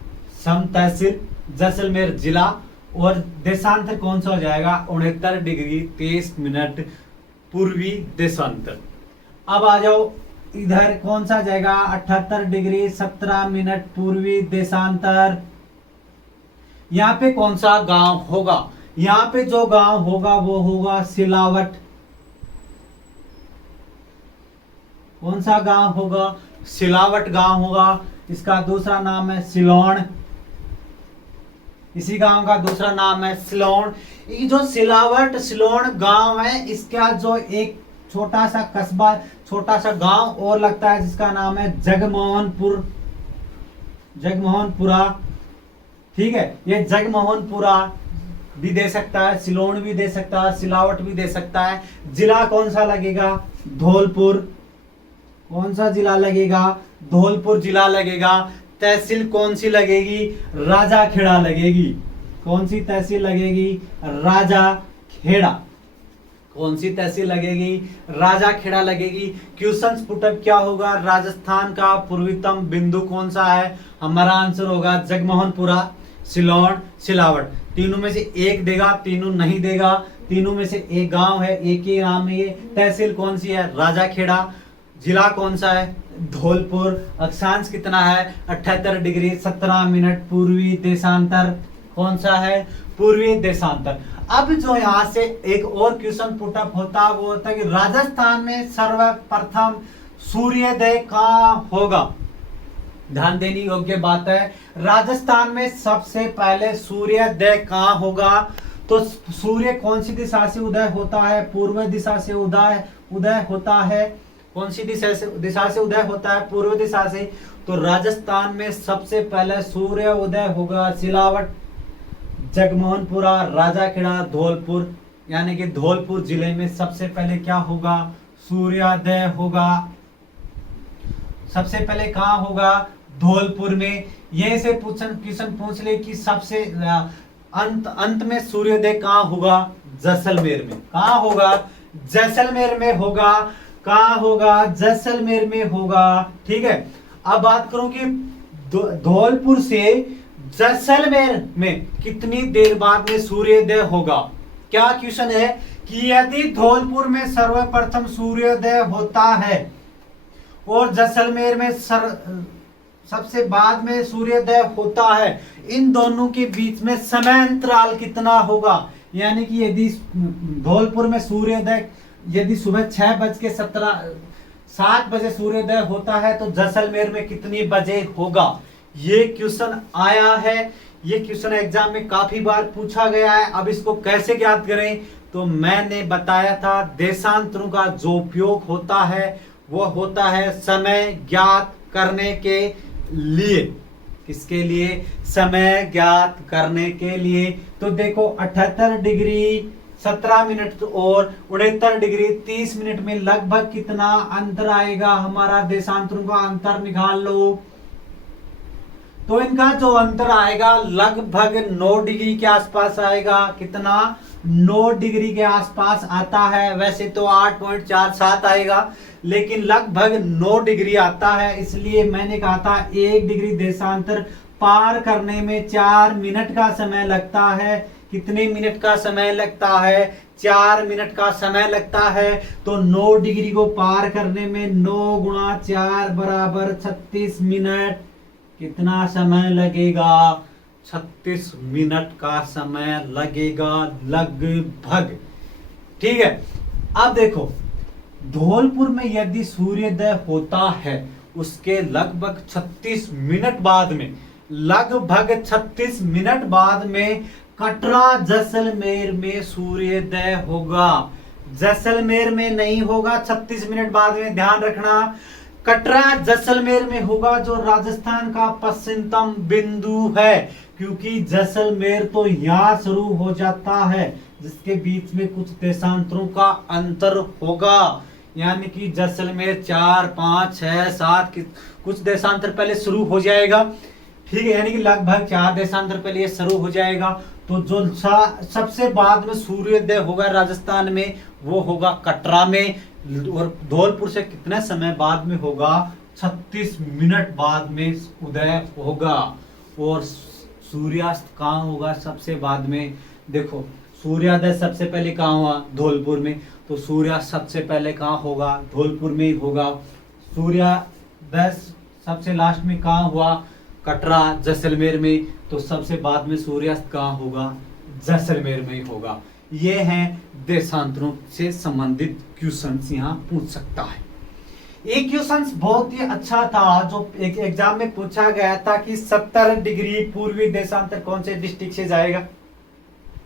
सम तहसील, जैसलमेर जिला। और देशांतर कौन सा हो जाएगा, 69 डिग्री 23 मिनट पूर्वी देशांतर। अब आ जाओ इधर, कौन सा जाएगा, 78 डिग्री 17 मिनट पूर्वी देशांतर। यहाँ पे कौन सा गांव होगा, यहाँ पे जो गांव होगा वो होगा सिलावट। कौन सा गांव होगा, सिलावट गांव होगा। इसका दूसरा नाम है सिलोन। इसी गांव का दूसरा नाम है सिलोन। ये जो सिलावट सिलोन गांव है, इसका जो एक छोटा सा कस्बा, छोटा सा गांव और लगता है जिसका नाम है जगमोहनपुर, जगमोहनपुरा। ठीक है, ये जगमोहनपुरा भी दे सकता है, सिलोन भी दे सकता है, सिलावट भी दे सकता है। जिला कौन सा लगेगा, धौलपुर। कौन सा जिला लगेगा, धौलपुर जिला लगेगा। तहसील कौन सी लगेगी, राजाखेड़ा लगेगी। कौन सी तहसील लगेगी, राजाखेड़ा। कौन सी तहसील लगेगी, राजाखेड़ा लगेगी। क्वेश्चन पुटअप क्या होगा, राजस्थान का पूर्वीतम बिंदु कौन सा है, हमारा आंसर होगा जगमोहनपुरा, सिलोन, सिलावट। तीनों में से एक देगा, तीनों नहीं देगा। तीनों में से एक गांव है, एक ही नाम है ये। तहसील कौन सी है, राजाखेड़ा। जिला कौन सा है, धौलपुर। अक्षांश कितना है, 78 डिग्री 17 मिनट पूर्वी देशांतर। कौन सा है, पूर्वी देशांतर। अब जो यहाँ से एक और क्वेश्चन पुटअप होता है वो होता है कि राजस्थान में सर्वप्रथम सूर्योदय कहाँ होगा। ध्यान देने योग्य बात है, राजस्थान में सबसे पहले सूर्योदय कहाँ होगा। तो सूर्य कौन सी दिशा से उदय होता है, पूर्व दिशा से उदय होता है। कौन सी दिशा से उदय होता है, पूर्व दिशा से। तो राजस्थान में सबसे पहले सूर्य उदय होगा सिलावट, जगमोहनपुरा, राजाखेड़ा, धौलपुर। यानी कि धौलपुर जिले में सबसे पहले क्या होगा, सूर्योदय होगा। सबसे पहले कहाँ होगा, धौलपुर में। ये से क्वेश्चन पूछ ले कि सबसे अंत में सूर्योदय कहाँ होगा, जैसलमेर में। कहाँ होगा, जैसलमेर में होगा। कहाँ होगा, जैसलमेर में होगा। ठीक है, अब बात करूं कि धौलपुर से जैसलमेर में कितनी देर बाद में सूर्योदय होगा। क्या क्वेश्चन है कि यदि धौलपुर में सर्वप्रथम सूर्योदय होता है और जैसलमेर में सबसे बाद में सूर्योदय होता है, इन दोनों के बीच में समय अंतराल कितना होगा। यानी कि यदि धौलपुर में सूर्योदय यदि सुबह 7 बजे सूर्योदय होता है तो जैसलमेर में कितनी बजे होगा। ये क्वेश्चन आया है, ये क्वेश्चन एग्जाम में काफी बार पूछा गया है। अब इसको कैसे ज्ञात करें, तो मैंने बताया था देशांतरों का जो उपयोग होता है वो होता है समय ज्ञात करने के लिए। किसके लिए, समय ज्ञात करने के लिए। तो देखो 78 डिग्री 17 मिनट और 69 डिग्री 30 मिनट में लगभग कितना अंतर आएगा, हमारा देशांतरों का अंतर निकाल लो। तो इनका जो अंतर आएगा लगभग 9 डिग्री के आसपास आएगा। कितना? 9 डिग्री के आसपास आता है। वैसे तो 8.47 आएगा, लेकिन लगभग 9 डिग्री आता है। इसलिए मैंने कहा था 1 डिग्री देशांतर पार करने में 4 मिनट का समय लगता है। कितने मिनट का समय लगता है? 4 मिनट का समय लगता है। तो 9 डिग्री को पार करने में 9 गुणा 4 बराबर 36 मिनट। कितना समय लगेगा? 36 मिनट का समय लगेगा लगभग। ठीक है। अब देखो, धौलपुर में यदि सूर्योदय होता है उसके लगभग 36 मिनट बाद में, लगभग 36 मिनट बाद में कटरा जैसलमेर में सूर्योदय होगा। जैसलमेर में नहीं होगा, 36 मिनट बाद में, ध्यान रखना। कटरा जैसलमेर में होगा, जो राजस्थान का पश्चिमतम बिंदु है, क्योंकि जैसलमेर तो यहां शुरू हो जाता है, जिसके बीच में कुछ देशांतरों का अंतर होगा। यानी कि जैसलमेर 4, 5, 6, 7 कुछ देशांतर पहले शुरू हो जाएगा। ठीक है, यानी कि लगभग 4 देशांतर पहले ये शुरू हो जाएगा। तो जो सबसे बाद में सूर्योदय होगा राजस्थान में, वो होगा कटरा में। और धौलपुर से कितने समय बाद में होगा? 36 मिनट बाद में उदय होगा। और सूर्यास्त कहाँ होगा सबसे बाद में? देखो, सूर्योदय सबसे पहले कहाँ हुआ? धौलपुर में। तो सूर्यास्त सबसे पहले कहाँ होगा? धौलपुर में ही होगा। सूर्योदय सबसे लास्ट में कहाँ हुआ? कटरा जैसलमेर में। तो सबसे बाद में सूर्यास्त कहाँ होगा? जैसलमेर में ही होगा। ये हैं देशांतरों से संबंधित क्वेश्चंस यहाँ पूछ सकता है। एक क्वेश्चन बहुत ही अच्छा था, जो एक एग्जाम में पूछा गया था कि 70 डिग्री पूर्वी देशांतर कौन से डिस्ट्रिक्ट से जाएगा।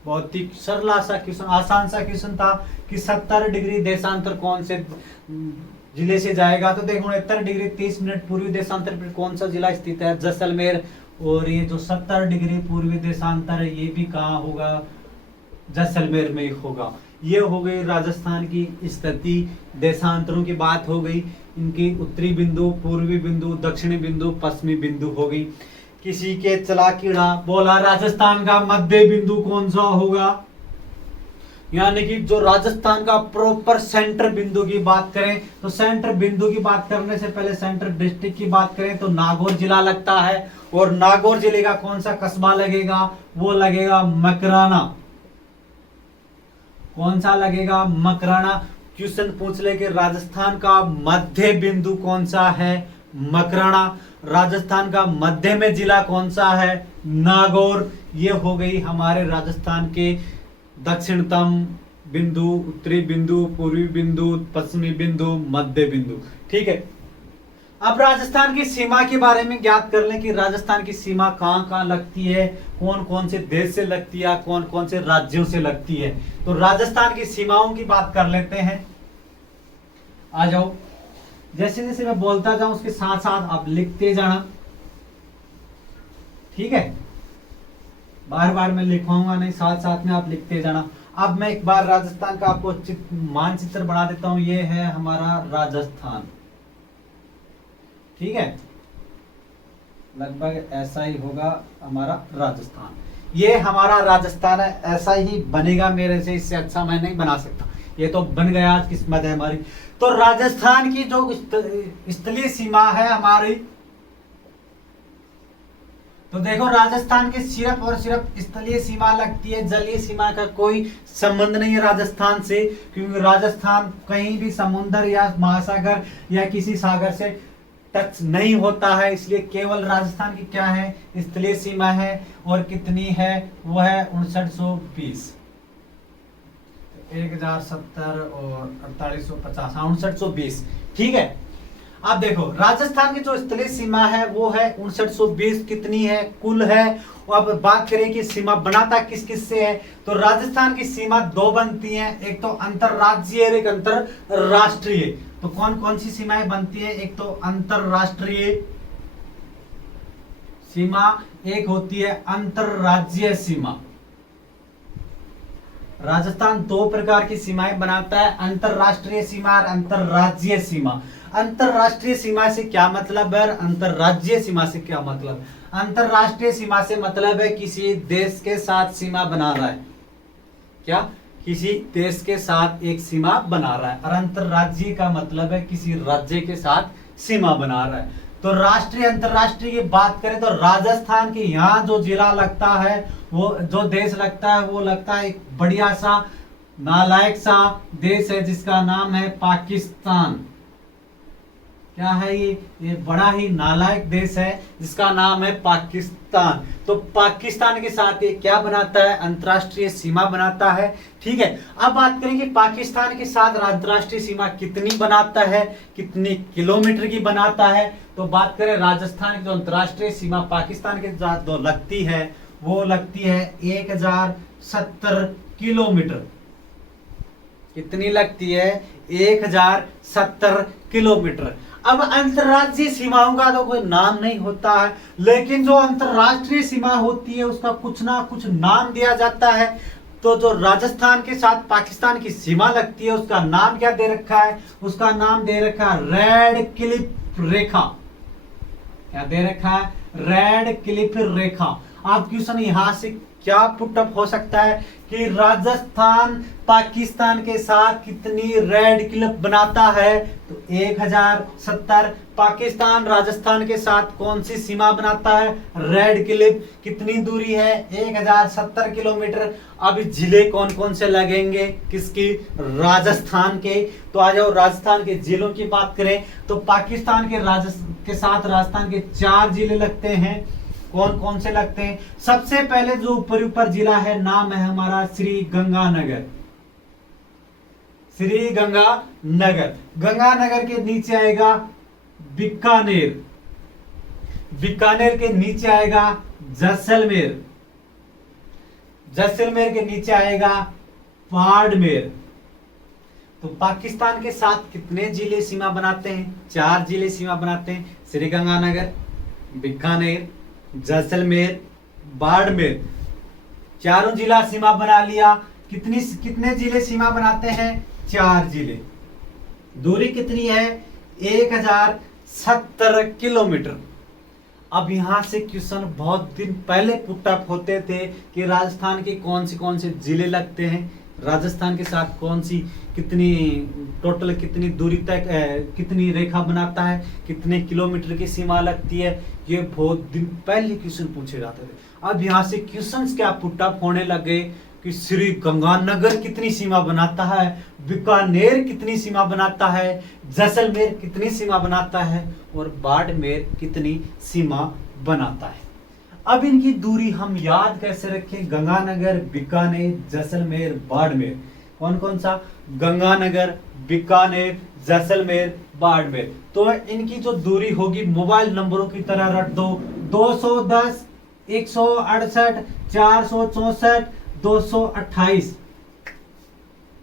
बहुत ही सरल सा क्वेश्चन, आसान सा क्वेश्चन था कि 70 डिग्री देशांतर कौन से जिले से जाएगा। तो देखो, 69 डिग्री 30 मिनट पूर्वी देशांतर पर कौन सा जिला स्थित है? जैसलमेर। और ये जो 70 डिग्री पूर्वी देशांतर है, ये भी कहाँ होगा? जैसलमेर में ही होगा। ये हो गई राजस्थान की स्थिति। देशांतरों की बात हो गई, इनकी उत्तरी बिंदु, पूर्वी बिंदु, दक्षिणी बिंदु, पश्चिमी बिंदु हो गई। किसी के चला कीड़ा बोला राजस्थान का मध्य बिंदु कौन सा होगा? यानी कि जो राजस्थान का प्रॉपर सेंटर बिंदु की बात करें, तो सेंटर बिंदु की बात करने से पहले सेंटर डिस्ट्रिक्ट की बात करें तो नागौर जिला लगता है। और नागौर जिले का कौन सा कस्बा लगेगा? वो लगेगा मकराना। कौन सा लगेगा? मकराना। क्वेश्चन पूछ ले कि राजस्थान का मध्य बिंदु कौन सा है? मकराना। राजस्थान का मध्य में जिला कौन सा है? नागौर। ये हो गई हमारे राजस्थान के दक्षिणतम बिंदु, उत्तरी बिंदु, पूर्वी बिंदु, पश्चिमी बिंदु, मध्य बिंदु। ठीक है। अब राजस्थान की सीमा के बारे में ज्ञात कर लें कि राजस्थान की सीमा कहां कहां लगती है, कौन कौन से देश से लगती है, कौन कौन से राज्यों से लगती है। तो राजस्थान की सीमाओं की बात कर लेते हैं। आ जाओ, जैसे जैसे मैं बोलता जाऊं उसके साथ साथ आप लिखते जाना। ठीक है, बार बार मैं लिखवाऊंगा नहीं, साथ साथ में आप लिखते जाना। अब मैं एक बार राजस्थान का आपको मानचित्र बना देता हूं। ये है हमारा राजस्थान। ठीक है, लगभग ऐसा ही होगा हमारा राजस्थान। ये हमारा राजस्थान है, ऐसा ही बनेगा मेरे से, इससे अच्छा मैं नहीं बना सकता। ये तो बन गया, आज किस्मत है हमारी। तो राजस्थान की जो स्थलीय सीमा है हमारी, तो देखो राजस्थान की सिर्फ और सिर्फ स्थलीय सीमा लगती है, जलीय सीमा का कोई संबंध नहीं है राजस्थान से, क्योंकि राजस्थान कहीं भी समुद्र या महासागर या किसी सागर से टच नहीं होता है। इसलिए केवल राजस्थान की क्या है? स्थलीय सीमा है। और कितनी है? वो है 5920। 1070 और 4850, 5920। ठीक है। अब देखो राजस्थान की जो स्थलीय सीमा है वो है 5920। कितनी है? कुल है। अब बात करें कि सीमा बनाता किस किस से है, तो राजस्थान की सीमा 2 बनती हैं, एक तो अंतरराज्यीय और एक अंतरराष्ट्रीय। तो कौन कौन सी सीमाएं बनती है? एक तो अंतरराष्ट्रीय सीमा, एक होती है अंतरराज्यीय सीमा। राजस्थान 2 प्रकार की सीमाएं बनाता है, अंतरराष्ट्रीय सीमा और अंतरराज्यीय सीमा। अंतरराष्ट्रीय सीमा से क्या मतलब है, अंतरराज्यीय सीमा से क्या मतलब। अंतरराष्ट्रीय सीमा से मतलब है किसी देश के साथ सीमा बना रहा है, क्या, किसी देश के साथ एक सीमा बना रहा है। और अंतरराज्यीय का मतलब है किसी राज्य के साथ सीमा बना रहा है। तो राष्ट्रीय अंतरराष्ट्रीय की बात करें तो राजस्थान के यहाँ जो जिला लगता है, वो जो देश लगता है, वो लगता है एक बढ़िया सा नालायक सा देश है जिसका नाम है पाकिस्तान। क्या है ये बड़ा ही नालायक देश है जिसका नाम है पाकिस्तान। तो पाकिस्तान के साथ ये क्या बनाता है, अंतरराष्ट्रीय सीमा बनाता है। ठीक है, अब बात करेंगे पाकिस्तान के साथ अंतरराष्ट्रीय सीमा कितनी बनाता है, कितने किलोमीटर की बनाता है। तो बात करें राजस्थान की जो अंतरराष्ट्रीय सीमा पाकिस्तान के साथ जो लगती है, वो लगती है 1070 किलोमीटर। कितनी लगती है, 1070 किलोमीटर। अब अंतरराज्यीय सीमाओं का तो कोई नाम नहीं होता है, लेकिन जो अंतरराष्ट्रीय सीमा होती है उसका कुछ ना कुछ नाम दिया जाता है। तो जो राजस्थान के साथ पाकिस्तान की सीमा लगती है उसका नाम क्या दे रखा है, उसका नाम दे रखा है रेड क्लिफ रेखा। क्या दे रखा है, रेड क्लिफ रेखा। आप क्वेश्चन यहां से क्या पुटअप हो सकता है कि राजस्थान पाकिस्तान के साथ कितनी रेड क्लिफ बनाता है, तो 1070। पाकिस्तान राजस्थान के साथ कौन सी सीमा बनाता है, रेड क्लिफ। कितनी दूरी है, 1070 किलोमीटर। अब जिले कौन कौन से लगेंगे, किसकी, राजस्थान के। तो आ जाओ राजस्थान के जिलों की बात करें तो पाकिस्तान के साथ राजस्थान के 4 जिले लगते हैं। कौन कौन से लगते हैं, सबसे पहले जो ऊपर जिला है नाम है हमारा श्री गंगानगर। श्री गंगानगर। गंगानगर के नीचे आएगा बीकानेर। बीकानेर के नीचे आएगा जैसलमेर। जैसलमेर के नीचे आएगा बाड़मेर। तो पाकिस्तान के साथ कितने जिले सीमा बनाते हैं, 4 जिले सीमा बनाते हैं, श्री गंगानगर, बीकानेर, जैसलमेर, बाड़मेर। चारों जिला सीमा बना लिया। कितने जिले सीमा बनाते हैं, 4 जिले। दूरी कितनी है, 1070 किलोमीटर। अब यहां से क्वेश्चन बहुत दिन पहले पुटअप होते थे कि राजस्थान के कौन से जिले लगते हैं, राजस्थान के साथ कौन सी कितनी टोटल कितनी दूरी तक कितनी रेखा बनाता है, कितने किलोमीटर की सीमा लगती है, ये बहुत दिन पहले क्वेश्चन पूछे जाते थे। अब यहाँ से क्वेश्चंस क्या पुटअप होने लगे कि श्री गंगानगर कितनी सीमा बनाता है, बीकानेर कितनी सीमा बनाता है, जैसलमेर कितनी सीमा बनाता है और बाड़मेर कितनी सीमा बनाता है। अब इनकी दूरी हम याद कैसे रखें, गंगानगर, बीकानेर, जैसलमेर, बाड़मेर। कौन कौन सा, गंगानगर, बीकानेर, जैसलमेर, बाड़मेर। तो इनकी जो दूरी होगी मोबाइल नंबरों की तरह रट दो, 210, 168, 464, 228।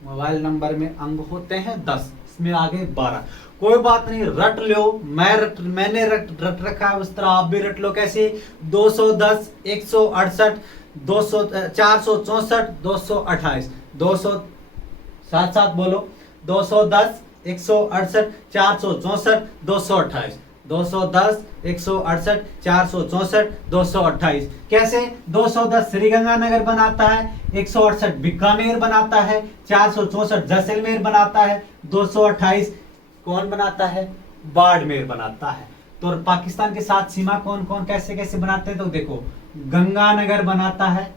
मोबाइल नंबर में अंक होते हैं 10, इसमें आगे 12। कोई बात नहीं, रट लो। मैंने रट रखा है, उस तरह आप भी रट लो। कैसे, 210, 168, 464, 228। 200 साथ साथ बोलो, 210, 168, 464, 228। 210, 168, 464, 228। कैसे, 210 श्रीगंगानगर बनाता है, 168 बीकानेर बनाता है, 464 जैसलमेर बनाता है, 228 कौन बनाता है, बाड़मेर बनाता है। तो पाकिस्तान के साथ सीमा कौन कौन कैसे कैसे बनाते हैं, तो देखो गंगानगर बनाता है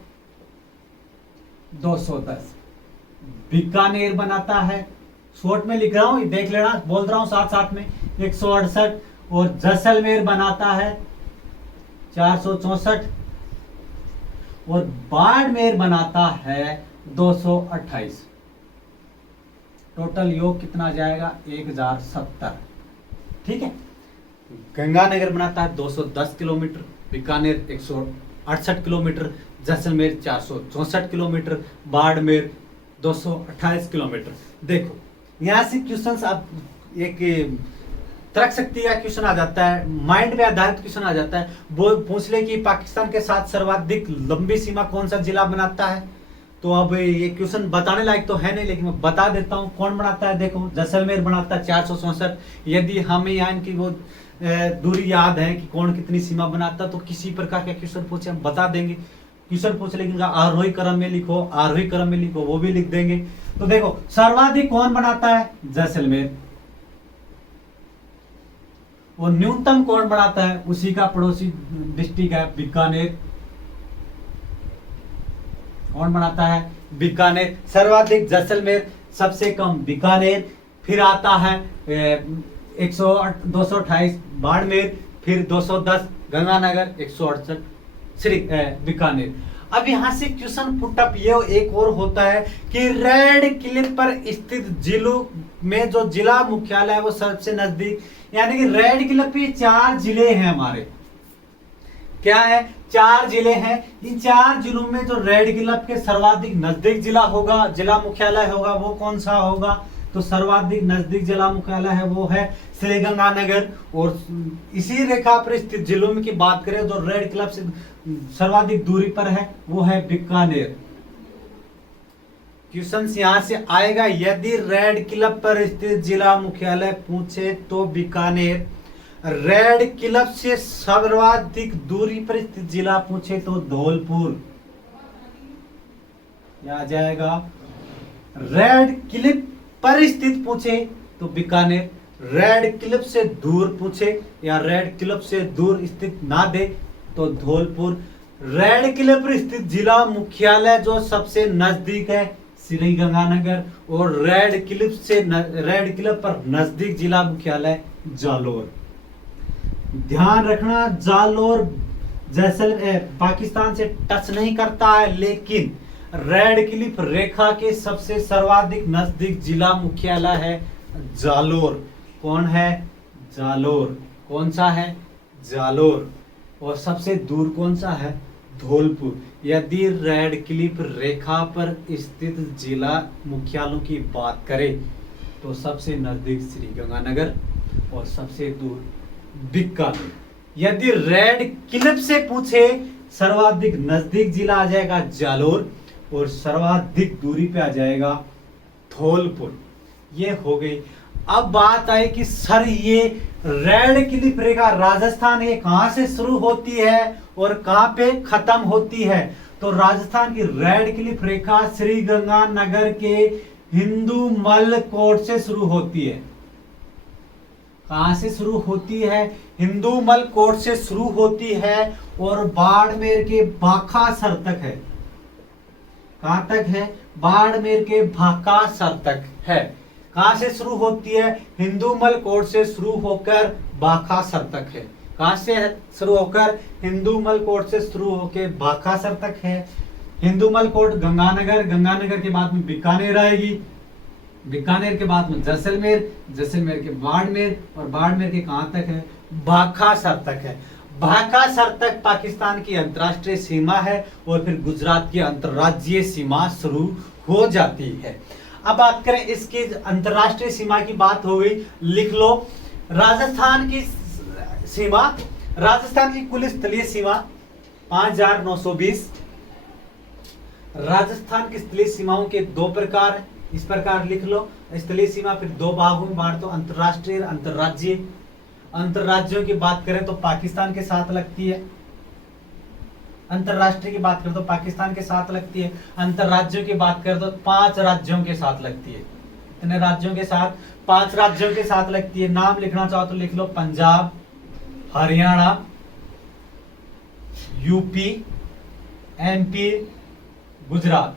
210, बीकानेर बनाता है, शॉर्ट में लिख रहा हूं, देख लेना, बोल रहा हूं साथ साथ में, 168, और जैसलमेर बनाता है 464 और बाड़मेर बनाता है 228। टोटल योग कितना जाएगा, 1070। ठीक है, गंगानगर बनाता है 210 kilometre, Bikaner 168 kilometre, Jaisalmer 464 kilometre, Barmer 228 kilometre. देखो यहां से क्वेश्चन आप एक तर्क शक्ति का क्वेश्चन आ जाता है, माइंड पे आधारित क्वेश्चन आ जाता है। वो पूछ ले कि पाकिस्तान के साथ सर्वाधिक लंबी सीमा कौन सा जिला बनाता है, तो अब ये क्वेश्चन बताने लायक तो है नहीं, लेकिन मैं बता देता हूँ कौन बनाता है। देखो जैसलमेर बनाता है 464। यदि हमें यहाँ की वो दूरी याद है कि कौन कितनी सीमा बनाता, तो किसी प्रकार का क्वेश्चन पूछे हम बता देंगे। क्वेश्चन पूछ लेकिन आरोही क्रम में लिखो, आरोही क्रम में लिखो, वो भी लिख देंगे। तो देखो सर्वाधिक कौन बनाता है, जैसलमेर। और न्यूनतम कौन बनाता है, उसी का पड़ोसी डिस्ट्रिक्ट है बीकानेर। कौन बनाता है, बीकानेर। सर्वाधिक जैसलमेर, सबसे कम बीकानेर, फिर आता है 228 बाड़मेर, फिर 210 गंगानगर, 168 श्री बीकानेर। अब यहाँ से क्वेश्चन पुटअप ये एक और होता है कि रेड क्लिफ पर स्थित जिलों में जो जिला मुख्यालय है वो सबसे नजदीक, यानी कि रेड क्लिफ पे 4 जिले हैं हमारे। क्या है, 4 जिले हैं। इन 4 जिलों में जो रेड क्लिफ के सर्वाधिक नजदीक जिला होगा, जिला मुख्यालय होगा, वो कौन सा होगा, तो सर्वाधिक नजदीक जिला मुख्यालय है वो है श्रीगंगानगर। और इसी रेखा पर स्थित जिलों में की बात करें जो रेड क्लिफ से सर्वाधिक दूरी पर है वो है बीकानेर। क्वेश्चन यहां से आएगा, यदि रेड क्लिफ पर स्थित जिला मुख्यालय पूछे तो बीकानेर, रेड क्लिफ से सर्वाधिक दूरी पर स्थित जिला पूछे तो धौलपुर। आ जाएगा रेड क्लिफ पर स्थित पूछे तो बीकानेर, रेड क्लिफ से दूर पूछे या रेड क्लिफ से दूर स्थित ना दे तो धौलपुर। रेड क्लिफ पर स्थित जिला मुख्यालय जो सबसे नजदीक है श्रीगंगानगर, और रेड क्लिफ पर नजदीक जिला मुख्यालय जालोर। ध्यान रखना, जालोर पाकिस्तान से टच नहीं करता है, लेकिन रेड क्लिफ रेखा के सबसे सर्वाधिक नजदीक जिला मुख्यालय है जालोर। कौन है, जालोर। कौन सा है, जालोर। और सबसे दूर कौन सा है, धौलपुर। यदि रेड क्लिफ रेखा पर स्थित जिला मुख्यालयों की बात करें तो सबसे नजदीक श्रीगंगानगर और सबसे दूर बीकानेर। यदि रेड क्लिफ से पूछे सर्वाधिक नजदीक जिला आ जाएगा जालोर और सर्वाधिक दूरी पे आ जाएगा धौलपुर। ये हो गई। अब बात आई कि सर ये रेड क्लिफ रेखा राजस्थान ये कहां से शुरू होती है और कहां पे खत्म होती है, तो राजस्थान की रेड क्लिफ रेखा श्रीगंगानगर के हिंदू मल कोट से शुरू होती है। कहां से शुरू होती है, हिंदू मल कोट से शुरू होती है और बाड़मेर के भाखासर तक है। कहां तक है, बाड़मेर के भाखासर तक है। कहां से शुरू होती है, हिंदूमल कोट से शुरू होकर भाखासर तक है। कहां से शुरू होकर, हिंदूमल कोट से शुरू होकर भाखासर तक है। हिंदूमल कोट गंगानगर, गंगानगर के बाद में बीकानेर आएगी, बीकानेर के बाद में जैसलमेर, जैसलमेर के बाड़मेर और बाड़मेर के कहां तक है, भाखासर तक है। भाखासर तक पाकिस्तान की अंतर्राष्ट्रीय सीमा है और फिर गुजरात की अंतर्राज्यीय सीमा शुरू हो जाती है। अब बात करें इसकी अंतर्राष्ट्रीय सीमा की, बात हो गई, लिख लो राजस्थान की सीमा। राजस्थान की कुल स्थलीय सीमा 5920। राजस्थान की स्थलीय सीमाओं के 2 प्रकार है, इस प्रकार लिख लो। स्थलीय सीमा फिर 2 भागों में बांट दो, अंतर्राष्ट्रीय अंतर्राज्यीय। अंतर्राज्यों की बात करें तो पाकिस्तान के साथ लगती है। अंतर्राष्ट्रीय की बात करें तो पाकिस्तान के साथ लगती है। अंतर्राज्यों की बात करें तो 5 राज्यों के साथ लगती है। इतने राज्यों के साथ, 5 राज्यों के साथ लगती है। नाम लिखना चाहो तो लिख लो, पंजाब, हरियाणा, यूपी, एमपी, गुजरात।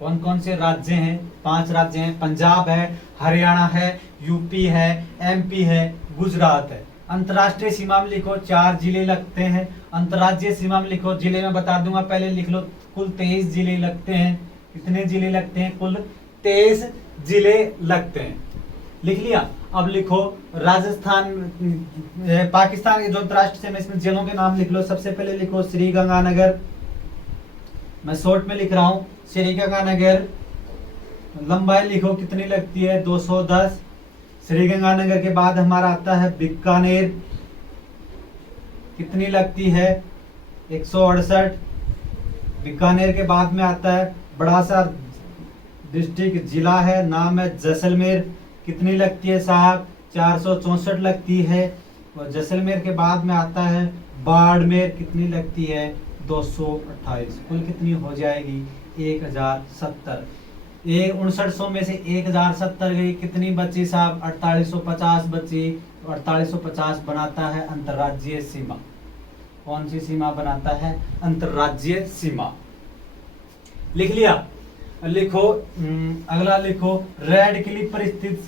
कौन कौन से राज्य हैं, 5 राज्य हैं, पंजाब है, हरियाणा है, यूपी है, एमपी है, गुजरात है। अंतर्राष्ट्रीय सीमा में लिखो 4 जिले लगते हैं। अंतर्राज्यीय सीमा में लिखो, जिले में बता दूंगा, पहले लिख लो, कुल 23 जिले लगते हैं। कितने जिले लगते हैं, कुल 23 जिले लगते हैं। लिख लिया। अब लिखो राजस्थान, पाकिस्तान के जो अंतर्राष्ट्रीय सीमा, इसमें जिलों के नाम लिख लो। सबसे पहले लिखो श्रीगंगानगर, मैं शॉर्ट में लिख रहा हूं, श्रीगंगानगर। लंबाई लिखो कितनी लगती है, 210। श्रीगंगानगर के बाद हमारा आता है बीकानेर, कितनी लगती है, 168। बीकानेर के बाद में आता है बड़ा सा डिस्ट्रिक्ट जिला है, नाम है जैसलमेर। कितनी लगती है साहब? 464 लगती है। और जैसलमेर के बाद में आता है बाड़मेर, कितनी लगती है? 228। कुल कितनी हो जाएगी? 1070। ये 5900 में से 1070 गई, कितनी बची साहब? 4850 बची। 4850 बनाता है अंतर्राज्यीय सीमा। कौन सी सीमा बनाता है? अंतर्राज्यीय सीमा। लिख लिया? लिखो अगला लिखो, रेड क्लिफ पर स्थित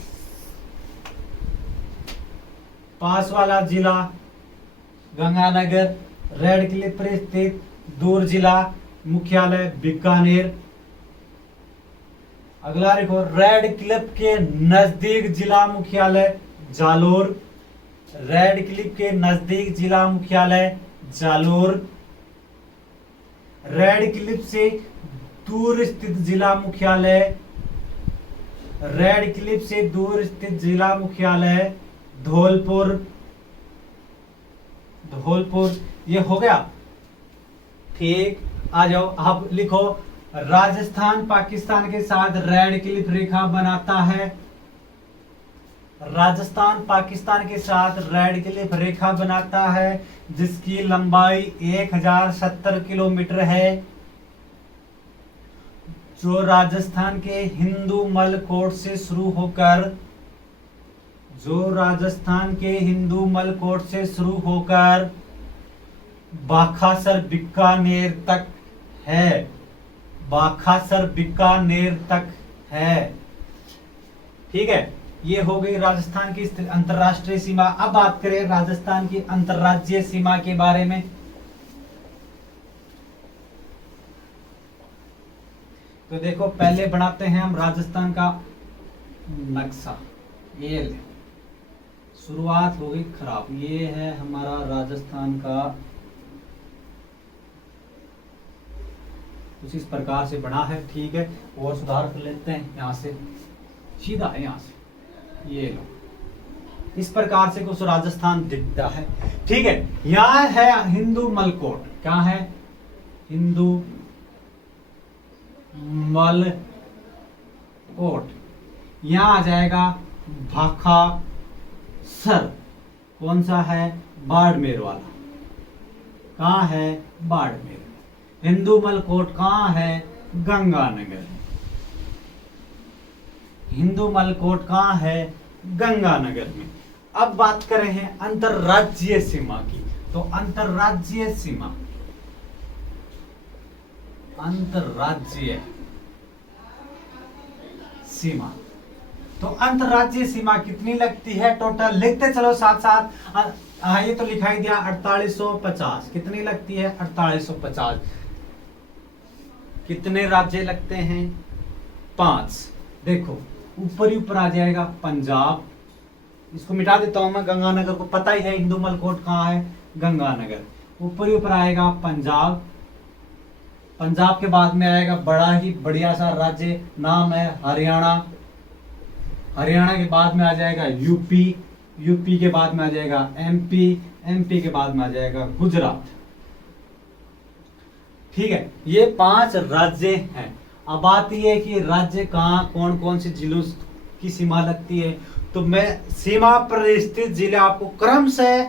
पास वाला जिला गंगानगर, रेड क्लिफ पर स्थित दूर जिला मुख्यालय बीकानेर। अगला लिखो, रेड क्लिफ के नजदीक जिला मुख्यालय जालोर, रेड क्लिफ के नजदीक जिला मुख्यालय जालोर। रेड क्लिफ से दूर स्थित जिला मुख्यालय, रेड क्लिफ से दूर स्थित जिला मुख्यालय धौलपुर। धौलपुर ये हो गया, ठीक। आ जाओ, आप लिखो, राजस्थान पाकिस्तान के साथ रेड क्लिफ रेखा बनाता है। राजस्थान पाकिस्तान के साथ रेड क्लिफ रेखा बनाता है, जिसकी लंबाई 1070 किलोमीटर है, जो राजस्थान के हिंदू मलकोट से शुरू होकर, जो राजस्थान के हिंदू मलकोट से शुरू होकर बाखासर बीकानेर तक है। बाखासर बीकानेर तक है, ठीक है। ये हो गई राजस्थान की अंतरराष्ट्रीय सीमा। अब बात करें राजस्थान की अंतरराज्यीय सीमा के बारे में। तो देखो, पहले बनाते हैं हम राजस्थान का नक्शा। ये ले, शुरुआत हो गई खराब। ये है हमारा राजस्थान का, कुछ इस प्रकार से बना है, ठीक है। और सुधार कर लेते हैं, यहाँ से सीधा है, यहाँ से ये लो, इस प्रकार से कुछ राजस्थान दिखता है, ठीक है। यहाँ है हिंदू मलकोट। क्या है? हिंदू मलकोट। यहाँ आ जाएगा भाखासर। कौन सा है? बाड़मेर वाला। कहाँ है? बाड़मेर। हिंदू मलकोट कहाँ है? गंगानगर। हिंदू मलकोट कहाँ है? गंगानगर में। अब बात करें हैं अंतरराज्यीय सीमा की। तो अंतरराज्यीय सीमा, अंतरराज्यीय सीमा, तो अंतरराज्यीय सीमा कितनी लगती है टोटल? लिखते चलो साथ साथ। ये तो लिखाई दिया 4850। कितनी लगती है? 4850। कितने राज्य लगते हैं? 5। देखो, ऊपर ही ऊपर आ जाएगा पंजाब। इसको मिटा देता हूं मैं, गंगानगर को पता ही है हिंदू मलकोट कहाँ है, गंगानगर। ऊपर ही ऊपर आएगा पंजाब। पंजाब के बाद में आएगा बड़ा ही बढ़िया सा राज्य, नाम है हरियाणा। हरियाणा के बाद में आ जाएगा यूपी। यूपी के बाद में आ जाएगा एमपी। एमपी के बाद में आ जाएगा गुजरात, ठीक है। ये 5 राज्य हैं। अब बात यह है कि राज्य कहाँ, कौन कौन से जिलों की सीमा लगती है। तो मैं सीमा पर स्थित जिले आपको क्रम से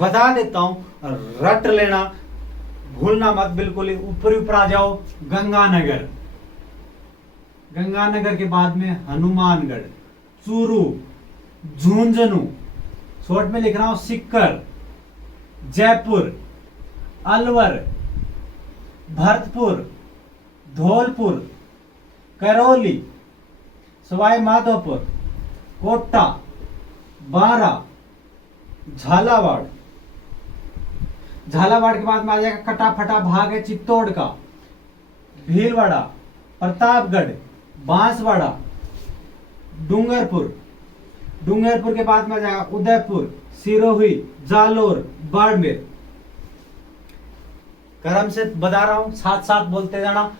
बता देता हूं, रट लेना, भूलना मत बिल्कुल ही। ऊपर ऊपर आ जाओ, गंगानगर। गंगानगर के बाद में हनुमानगढ़, चूरू, झुंझुनू, शॉर्ट में लिख रहा हूं सीकर, जयपुर, अलवर, भरतपुर, धौलपुर, करौली, सवाई माधोपुर, कोटा, बारा, झालावाड़। झालावाड़ के बाद में आ जाएगा कटाफटा भाग है चित्तौड़ का, भीलवाड़ा, प्रतापगढ़, बांसवाड़ा, डूंगरपुर। डूंगरपुर के बाद में आ जाएगा उदयपुर, सिरोही, जालोर, बाड़मेर। क्रम से बता रहा हूं, साथ साथ बोलते जाना।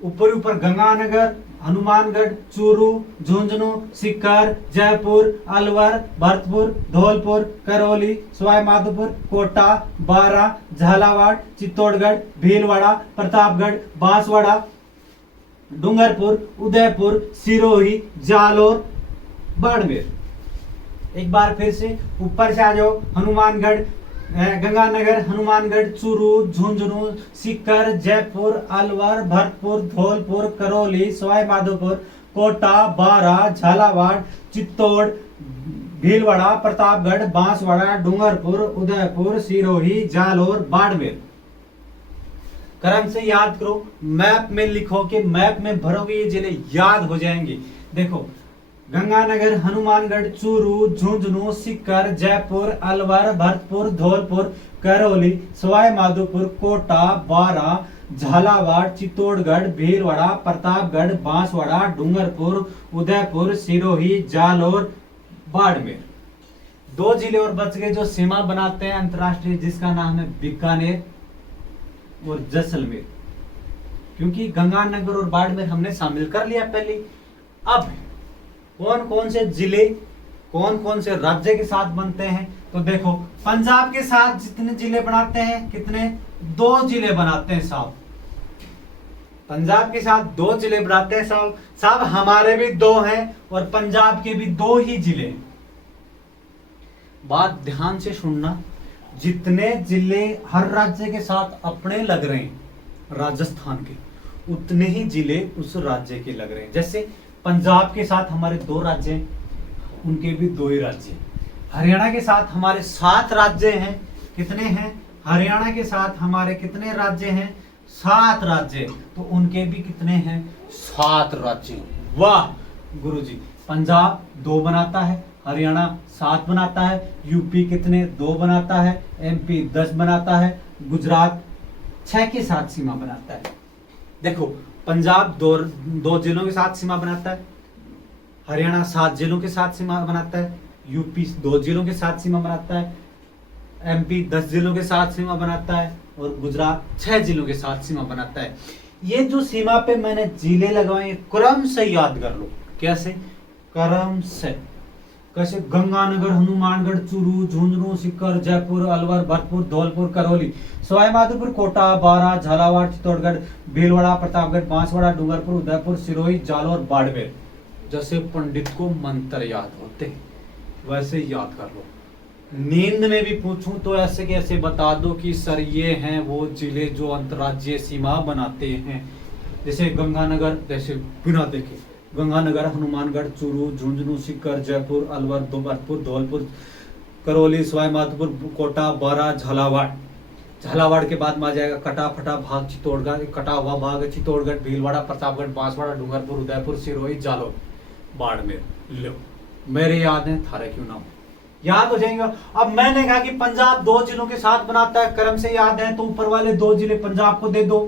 ऊपर ऊपर गंगानगर, हनुमानगढ़, चूरू, झुंझुनू, सीकर, जयपुर, अलवर, भरतपुर, धौलपुर, करौली, सवाई माधोपुर, कोटा, बारा, झालावाड़, चित्तौड़गढ़, भीलवाड़ा, प्रतापगढ़, बांसवाड़ा, डूंगरपुर, उदयपुर, सिरोही, जालोर, बाड़मेर। एक बार फिर से ऊपर से आ जाओ, हनुमानगढ़, गंगानगर, हनुमानगढ़, चूरू, झुंझुनू, सीकर, जयपुर, अलवर, भरतपुर, धौलपुर, करौली, सवाई माधोपुर, कोटा, बारा, झालावाड़, चित्तौड़, भीलवाड़ा, प्रतापगढ़, बांसवाड़ा, डूंगरपुर, उदयपुर, सिरोही, जालोर, बाड़मेर। क्रम से याद करो, मैप में लिखो कि मैप में भरोगे ये जिले याद हो जाएंगे। देखो, गंगानगर, हनुमानगढ़, चूरू, झुंझुनू, सीकर, जयपुर, अलवर, भरतपुर, धौलपुर, करौली, सवाई माधोपुर, कोटा, बारा, झालावाड़, चित्तौड़गढ़, भीलवाड़ा, प्रतापगढ़, बांसवाड़ा, डूंगरपुर, उदयपुर, सिरोही, जालोर, बाड़मेर। 2 जिले और बच गए जो सीमा बनाते हैं अंतरराष्ट्रीय, जिसका नाम है बीकानेर और जैसलमेर। क्योंकि गंगानगर और बाड़मेर हमने शामिल कर लिया पहले। अब कौन कौन से जिले, कौन कौन से राज्य के साथ बनते हैं, तो देखो, पंजाब के साथ जितने जिले बनाते हैं, कितने, 2 जिले बनाते हैं साहब। पंजाब के साथ 2 जिले बनाते हैं साहब। साहब हमारे भी 2 हैं और पंजाब के भी 2 ही जिले हैं। बात ध्यान से सुनना, जितने जिले हर राज्य के साथ अपने लग रहे हैं राजस्थान के, उतने ही जिले उस राज्य के लग रहे हैं। जैसे पंजाब के साथ हमारे 2 राज्य हैं, उनके भी 2 ही राज्य हैं। हरियाणा के साथ हमारे 7 राज्य हैं। कितने हैं? हरियाणा के साथ हमारे कितने राज्य हैं? 7 राज्य। तो उनके भी कितने हैं? 7 राज्य। वाह गुरुजी, पंजाब 2 बनाता है, हरियाणा 7 बनाता है, यूपी कितने? 2 बनाता है, एमपी 10 बनाता है, गुजरात 6 के साथ सीमा बनाता है। देखो, पंजाब 2 जिलों के साथ सीमा बनाता है, हरियाणा 7 जिलों के साथ सीमा बनाता है, यूपी 2 जिलों के साथ सीमा बनाता है, एमपी 10 जिलों के साथ सीमा बनाता है और गुजरात 6 जिलों के साथ सीमा बनाता है। ये जो सीमा पे मैंने जिले लगवाए क्रम से याद कर लो। कैसे? क्रम से। कैसे? गंगानगर, हनुमानगढ़, चूरू, झुंझुनू, सीकर, जयपुर, अलवर, भरतपुर, धौलपुर, करौली, सवाई माधोपुर, कोटा, बारा, झालावाड़, चित्तौड़गढ़, भीलवाड़ा, प्रतापगढ़, बांसवाड़ा, डूंगरपुर, उदयपुर, सिरोही, जालोर, बाड़मेर। जैसे पंडित को मंत्र याद होते वैसे याद कर लो। नींद में भी पूछूं तो ऐसे कैसे बता दो कि सर ये हैं वो जिले जो अंतर्राज्यीय सीमा बनाते हैं। जैसे गंगानगर, जैसे बिना देखे गंगानगर, हनुमानगढ़, चूरू, झुंझुनू, सीकर, जयपुर, अलवर, भरतपुर, धौलपुर, करौली, सवाई माधोपुर, कोटा, बारा, झालावाड़। झालावाड़ के बाद में आ जाएगा कटा फटा भाग चित्तौड़गढ़, कटा हुआ भाग चित्तौड़गढ़, भीलवाड़ा, प्रतापगढ़, बांसवाड़ा, डूंगरपुर, उदयपुर, सिरोही, जालोर, बाड़मेर। लो, मेरे याद है, थारे क्यों ना हो, याद हो जाएंगे। अब मैंने कहा कि पंजाब 2 जिलों के साथ बनाता है, क्रम से याद है, तो ऊपर वाले 2 जिले पंजाब को दे दो।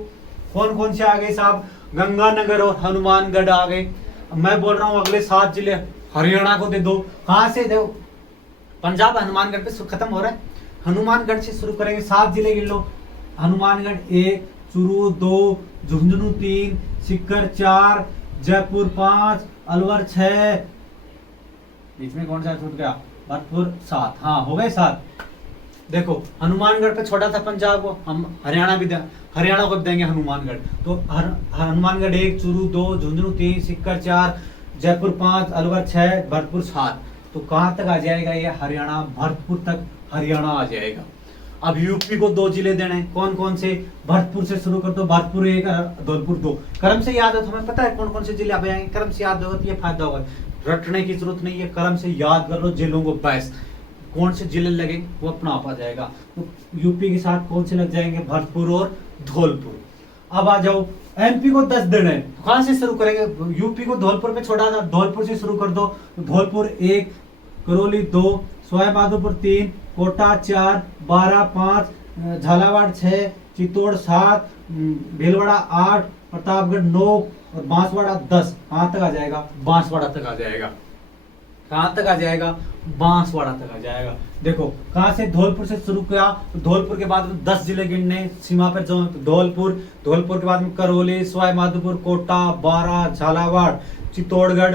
कौन कौन से आ गए साहब? गंगानगर और हनुमानगढ़ आ गए। मैं बोल रहा हूं अगले 7 जिले हरियाणा को दे दो। कहां से दो? पंजाब हनुमानगढ़ पे खत्म हो रहा है, हनुमानगढ़ से शुरू करेंगे। 7 जिले गिन लो। हनुमानगढ़ 1, चूरू 2, झुंझुनू 3, सीकर 4, जयपुर 5, अलवर 6, बीच में कौन सा छूट गया? भरतपुर 7। हाँ, हो गए 7। देखो, हनुमानगढ़ पे छोटा था पंजाब को, हम हरियाणा भी हरियाणा को देंगे हनुमानगढ़। तो हनुमानगढ़ 1, चूरू 2, झुंझुनू 3, सीकर 4, जयपुर 5, अलवर 6, भरतपुर 7। तो कहां तक आ जाएगा ये? हरियाणा, भरतपुर तक हरियाणा आ जाएगा। अब यूपी को 2 जिले देने हैं। कौन कौन से? भरतपुर से शुरू कर दो, भरतपुर 1, धौलपुर 2। क्रम से याद है तो हमें पता है कौन कौन से जिले आ जाएंगे। क्रम से याद होगा तो ये फायदा होगा, रटने की जरूरत नहीं है, क्रम से याद कर लो जिलों को। बस कौन से जिले लगे वो अपना आप आ जाएगा। तो यूपी के साथ कौन से लग जाएंगे? भरतपुर और धौलपुर। अब आ जाओ, एमपी को 10 देने हैं, तो कहां से शुरू करेंगे? यूपी को धौलपुर पे छोड़ा था, धौलपुर से शुरू कर दो। धौलपुर 1, करौली 2, सवाई माधोपुर 3, कोटा 4, बारा 5, झालावाड़ 6, चित्तौड़ 7, भीलवाड़ा 8, प्रतापगढ़ 9 और बांसवाड़ा 10। कहां तक आ जाएगा? बांसवाड़ा तक आ जाएगा। कहां तक आ जाएगा? बांसवाड़ा तक आ जाएगा। देखो, कहां से? धौलपुर से शुरू किया, तो धौलपुर के बाद 10 जिले गिनने सीमा पर जो धौलपुर के बाद में करौली, सवाई माधोपुर, कोटा, बारा, झालावाड़, चित्तौड़गढ़,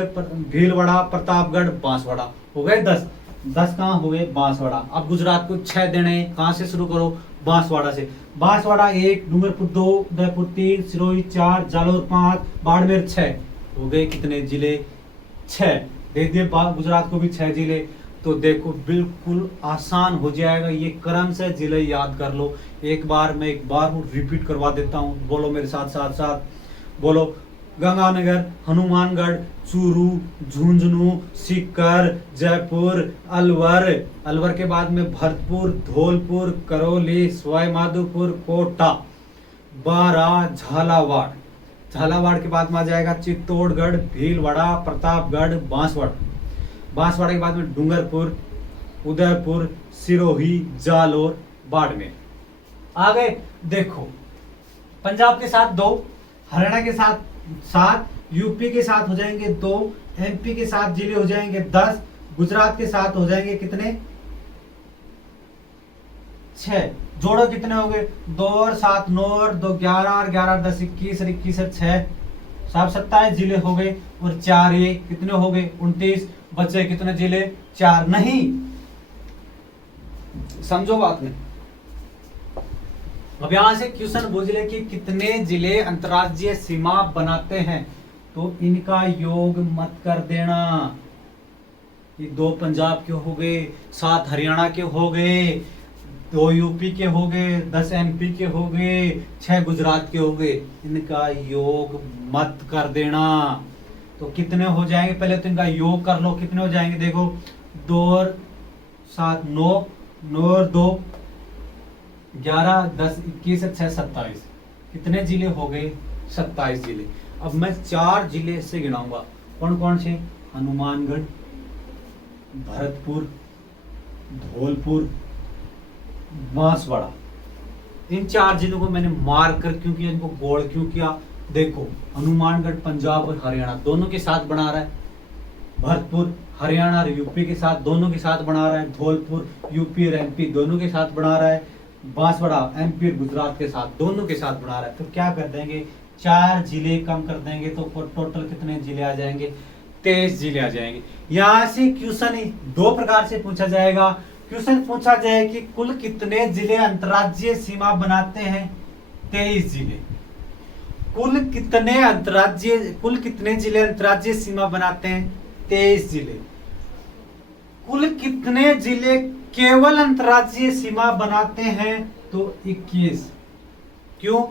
भीलवाड़ा, प्रतापगढ़, बांसवाड़ा। हो गए 10। 10 कहाँ हुए, बांसवाड़ा। अब गुजरात को 6 देने, कहाँ से शुरू करो, बांसवाड़ा से। बांसवाड़ा 1, डूंगरपुर 2, उदयपुर 3, सिरोही 4, जालोर 5, बाड़मेर 6, हो गए कितने जिले, 6। दे दिए गुजरात को भी 6 जिले। तो देखो बिल्कुल आसान हो जाएगा, ये क्रम से जिले याद कर लो। एक बार रिपीट करवा देता हूँ, बोलो मेरे साथ साथ साथ बोलो। गंगानगर, हनुमानगढ़, चूरू, झुंझुनू, सीकर, जयपुर, अलवर, अलवर के बाद में भरतपुर, धौलपुर, करौली, सवाई माधोपुर, कोटा, बारा, झालावाड़। झालावाड़ के बाद में आ जाएगा चित्तौड़गढ़, भीलवाड़ा, प्रतापगढ़, बांसवाड़ा। बांसवाड़ा के बाद में डूंगरपुर, उदयपुर, सिरोही, जालोर, बाड़मेर। आ गए। देखो पंजाब के साथ 2, हरियाणा के साथ 7, यूपी के साथ हो जाएंगे 2, एमपी के साथ जिले हो जाएंगे 10, गुजरात के साथ हो जाएंगे कितने, 6। जोड़ो कितने हो गए, 2 और 7 9 और 2 11 और 11 10 21 और 21 और 6 सब 27 जिले हो गए। और 4 ये कितने हो गए, 29। बचे कितने जिले, 4। नहीं, समझो बात में। अब यहां से क्वेश्चन पूछ ले कि कितने जिले अंतर्राज्यीय सीमा बनाते हैं, तो इनका योग मत कर देना। ये 2 पंजाब के हो गए, 7 हरियाणा के हो गए, 2 यूपी के हो गए, 10 एमपी के हो गए, 6 गुजरात के हो गए। इनका योग मत कर देना। तो कितने हो जाएंगे, पहले तो इनका योग कर लो, कितने हो जाएंगे। देखो 2 और 7 9, 9 और 2 11 10 21 और 6 27। कितने जिले हो गए, 27 जिले। अब मैं 4 जिले से गिनाऊंगा, कौन कौन से, हनुमानगढ़, भरतपुर, धौलपुर, बांसवाड़ा। इन 4 जिलों को मैंने मार्क कर क्योंकि इनको गोल क्यों किया, देखो हनुमानगढ़ पंजाब और हरियाणा दोनों के साथ बना रहा है, भरतपुर हरियाणा और यूपी के साथ दोनों के साथ बना रहा है, धौलपुर यूपी और एमपी दोनों के साथ बना रहा है, बांसवाड़ा एमपी और गुजरात के साथ दोनों के साथ बना रहा है। तो क्या कर देंगे, 4 जिले कम कर देंगे तो टोटल कितने जिले आ जाएंगे, 23 जिले आ जाएंगे। यहाँ से क्वेश्चन 2 प्रकार से पूछा जाएगा। क्वेश्चन पूछा जाए कि कुल कितने जिले अंतर्राज्यीय सीमा बनाते हैं, 23 जिले। कुल कितने जिले अंतर्राज्यीय सीमा बनाते हैं, 23 जिले। कुल कितने जिले केवल अंतर्राज्यीय सीमा बनाते हैं, तो 21। क्यों,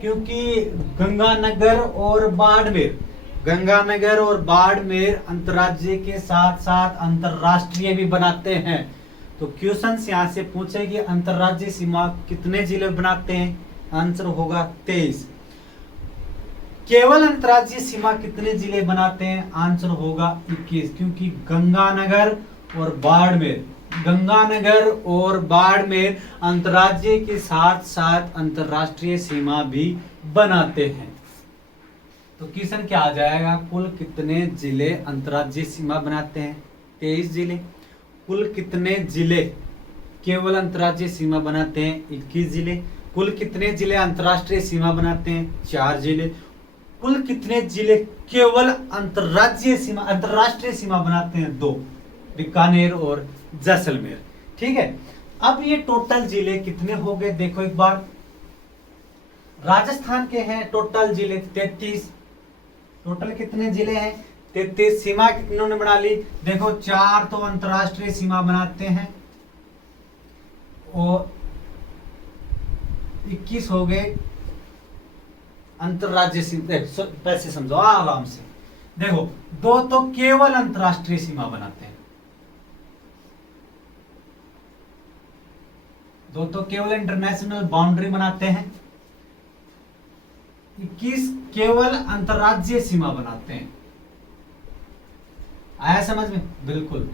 क्योंकि गंगानगर और बाड़मेर अंतर्राज्यीय के साथ साथ अंतर्राष्ट्रीय भी बनाते हैं। तो क्वेश्चन यहाँ से पूछे कि अंतर्राज्यीय सीमा कितने जिले बनाते हैं, आंसर होगा 23। केवल अंतर्राज्यीय सीमा कितने जिले बनाते हैं, आंसर होगा 21। क्योंकि गंगानगर और बाड़मेर अंतर्राज्यीय के साथ साथ अंतर्राष्ट्रीय सीमा भी बनाते हैं। तो क्वेश्चन क्या आ जाएगा, कुल कितने जिले अंतर्राज्यीय सीमा बनाते हैं, 23 जिले। कुल कितने जिले केवल अंतर्राज्यीय सीमा बनाते हैं, 21 जिले। कुल कितने जिले अंतर्राष्ट्रीय सीमा बनाते हैं, 4 जिले। कुल कितने जिले केवल अंतर्राष्ट्रीय सीमा बनाते हैं, 2, बीकानेर और जैसलमेर। ठीक है। अब ये टोटल जिले कितने हो गए, देखो एक बार। राजस्थान के हैं टोटल जिले 33। टोटल कितने जिले हैं, 33। सीमा कितनों ने बना ली, देखो 4 तो अंतर्राष्ट्रीय सीमा बनाते हैं और 21 हो गए अंतर्राज्यीय सीमा। पैसे समझो आराम से, देखो 2 तो केवल अंतर्राष्ट्रीय सीमा बनाते हैं, 2 तो केवल इंटरनेशनल बाउंड्री बनाते हैं, 21 केवल अंतर्राज्यीय सीमा बनाते हैं। आया समझ में, बिल्कुल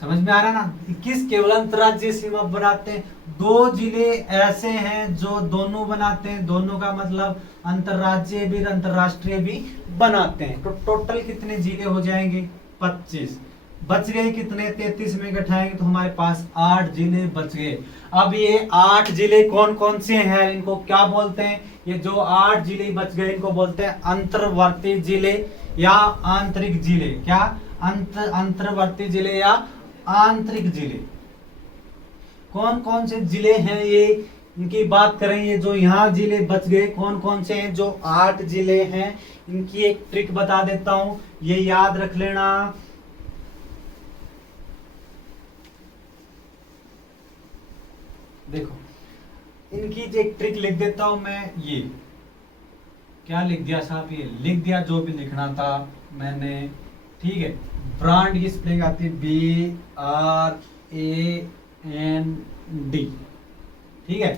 समझ में आ रहा ना। 21 केवल अंतर्राज्यीय सीमा बनाते हैं। 2 जिले ऐसे हैं जो दोनों बनाते हैं, दोनों का मतलब अंतर्राज्यीय भी अंतर्राष्ट्रीय भी बनाते हैं। तो टोटल कितने जिले हो जाएंगे, 25। बच गए कितने, 33 में घटाएंगे तो हमारे पास 8 जिले बच गए। अब ये 8 जिले कौन कौन से हैं, इनको क्या बोलते हैं, ये जो 8 जिले बच गए इनको बोलते हैं अंतर्वर्ती जिले या आंतरिक जिले। क्या, अंतर्वर्ती जिले या आंतरिक जिले। कौन कौन से जिले हैं ये, इनकी बात करें। ये जो यहाँ जिले बच गए कौन कौन से हैं, जो 8 जिले हैं, इनकी एक ट्रिक बता देता हूं, ये याद रख लेना। देखो इनकी एक ट्रिक लिख देता हूं मैं। ये क्या लिख दिया साहब, ये लिख दिया जो भी लिखना था मैंने, ठीक है। ब्रांड की स्पेलिंग आती है BRAND, ठीक है।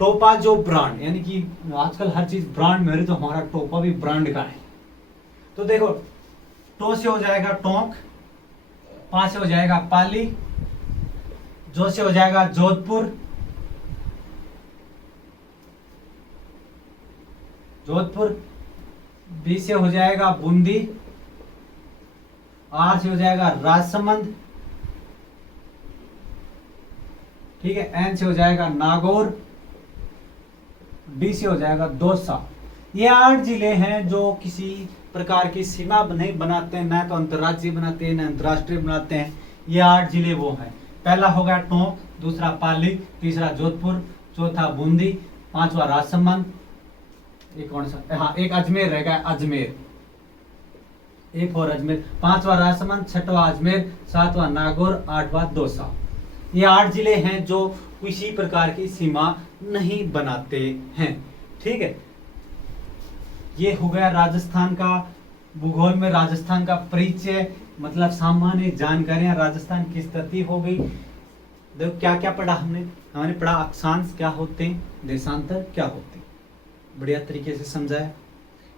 टोपा जो ब्रांड, यानी कि आजकल हर चीज ब्रांड में, तो हमारा टोपा भी ब्रांड का है। तो देखो टो से हो जाएगा टोंक, पा से हो जाएगा पाली, जो से हो जाएगा जोधपुर, बी से हो जाएगा बूंदी, आर से हो जाएगा राजसमंद, ठीक है। एन से हो जाएगा नागौर, डी से हो जाएगा दौसा। ये 8 जिले हैं जो किसी प्रकार की सीमा नहीं बनाते हैं, ना तो अंतर्राज्यीय बनाते हैं ना अंतर्राष्ट्रीय बनाते हैं। ये 8 जिले वो हैं। पहला हो गया टोंक, दूसरा पाली, तीसरा जोधपुर, चौथा बूंदी, पांचवा राजसमंद, एक कौन सा, हाँ एक अजमेर रहेगा, अजमेर एक और अजमेर, पांचवा राजसमंद, छठवां अजमेर, सातवां नागौर, आठवां दौसा। ये 8 जिले हैं जो किसी प्रकार की सीमा नहीं बनाते हैं, ठीक है। ये हो गया राजस्थान का, भूगोल में राजस्थान का परिचय, मतलब सामान्य जानकारियां, राजस्थान की स्थिति हो गई। देखो क्या क्या पढ़ा हमने पढ़ा अक्षांश क्या होते हैं, देशांतर क्या होते हैं, बढ़िया तरीके से समझाया।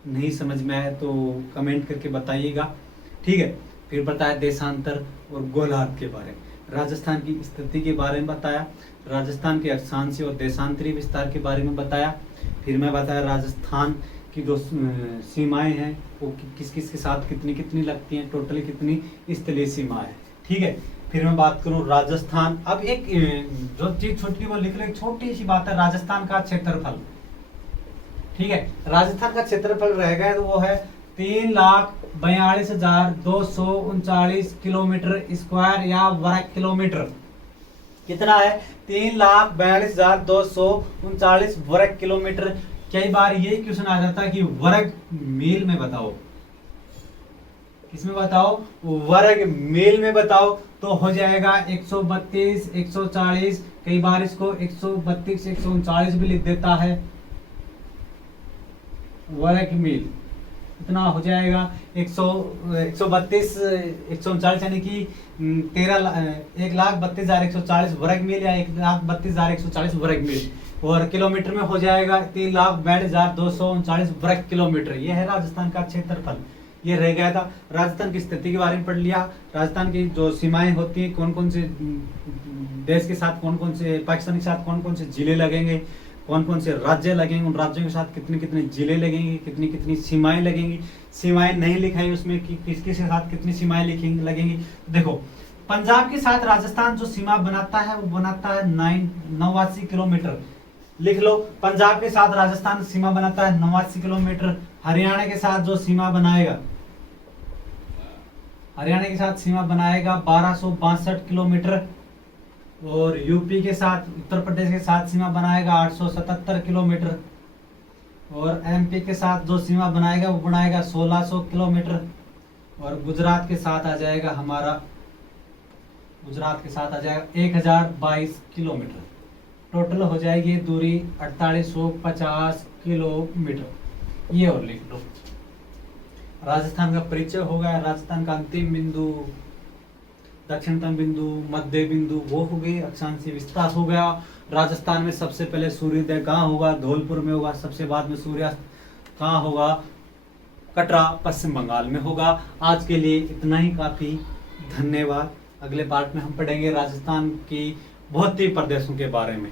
नहीं समझ में आया तो कमेंट करके बताइएगा, ठीक है। फिर बताया देशांतर और गोलार्ध के बारे में, राजस्थान की स्थिति के बारे में बताया, राजस्थान के अक्षांशीय और देशांतरीय विस्तार के बारे में बताया। फिर मैं बताया राजस्थान की जो सीमाएं हैं वो किस किस के साथ कितनी कितनी लगती हैं, टोटली कितनी स्थलीय सीमाएं हैं, ठीक है। फिर मैं बात करूं राजस्थान, अब एक जो चीज छोटी वो लिख लो, एक छोटी सी बात है, राजस्थान का क्षेत्रफल, ठीक है। राजस्थान का क्षेत्रफल रहेगा तो वो है 3,42,239 किलोमीटर स्क्वायर या वर्ग किलोमीटर। कितना है, 3,42,239 वर्ग किलोमीटर। कई बार ये क्वेश्चन आ जाता है कि वर्ग मील में बताओ, किसमें बताओ, वर्ग मील में बताओ, तो हो जाएगा 132, 140, कई बार इसको 132, 139 भी लिख देता है वर्ग मील। इतना हो जाएगा 132, 139 यानी कि 1,32,140 वर्ग मील या 1,32,140 वर्ग मील, और किलोमीटर में हो जाएगा 3,42,239 वर्ग किलोमीटर। यह है राजस्थान का क्षेत्रफल। ये रह गया था। राजस्थान की स्थिति के बारे में पढ़ लिया, राजस्थान की जो सीमाएं होती हैं, कौन कौन से देश के साथ, कौन कौन से पाकिस्तान के साथ कौन कौन से जिले लगेंगे, कौन कौन से राज्य लगेंगे, उन राज्यों के साथ कितने कितने जिले लगेंगे, कितनी कितनी सीमाएं लगेंगी। सीमाएं नहीं लिखाई उसमें कि किस किस के साथ कितनी सीमाएं लगेंगी। देखो पंजाब के साथ राजस्थान जो सीमा बनाता है वो बनाता है 89 किलोमीटर। लिख लो, पंजाब के साथ राजस्थान सीमा बनाता है 89 किलोमीटर। हरियाणा के साथ जो सीमा बनाएगा, हरियाणा के साथ सीमा बनाएगा 1262 किलोमीटर, और यूपी के साथ, उत्तर प्रदेश के साथ सीमा बनाएगा 877 किलोमीटर, और एमपी के साथ जो सीमा बनाएगा वो बनाएगा 1600 किलोमीटर, और गुजरात के साथ आ जाएगा हमारा, गुजरात के साथ आ जाएगा 1022 किलोमीटर। टोटल हो जाएगी दूरी 4850 किलोमीटर। ये और लिख लो। राजस्थान का परिचय हो गया, राजस्थान का अंतिम बिंदु, दक्षिणतम बिंदु, मध्य बिंदु वो हो गए, अक्षांशीय विस्तार हो गया। राजस्थान में सबसे पहले सूर्योदय कहाँ होगा, धौलपुर में होगा। सबसे बाद में सूर्यास्त कहाँ होगा, कटरा पश्चिम बंगाल में होगा। आज के लिए इतना ही काफी, धन्यवाद। अगले पार्ट में हम पढ़ेंगे राजस्थान की भौतिक प्रदेशों के बारे में।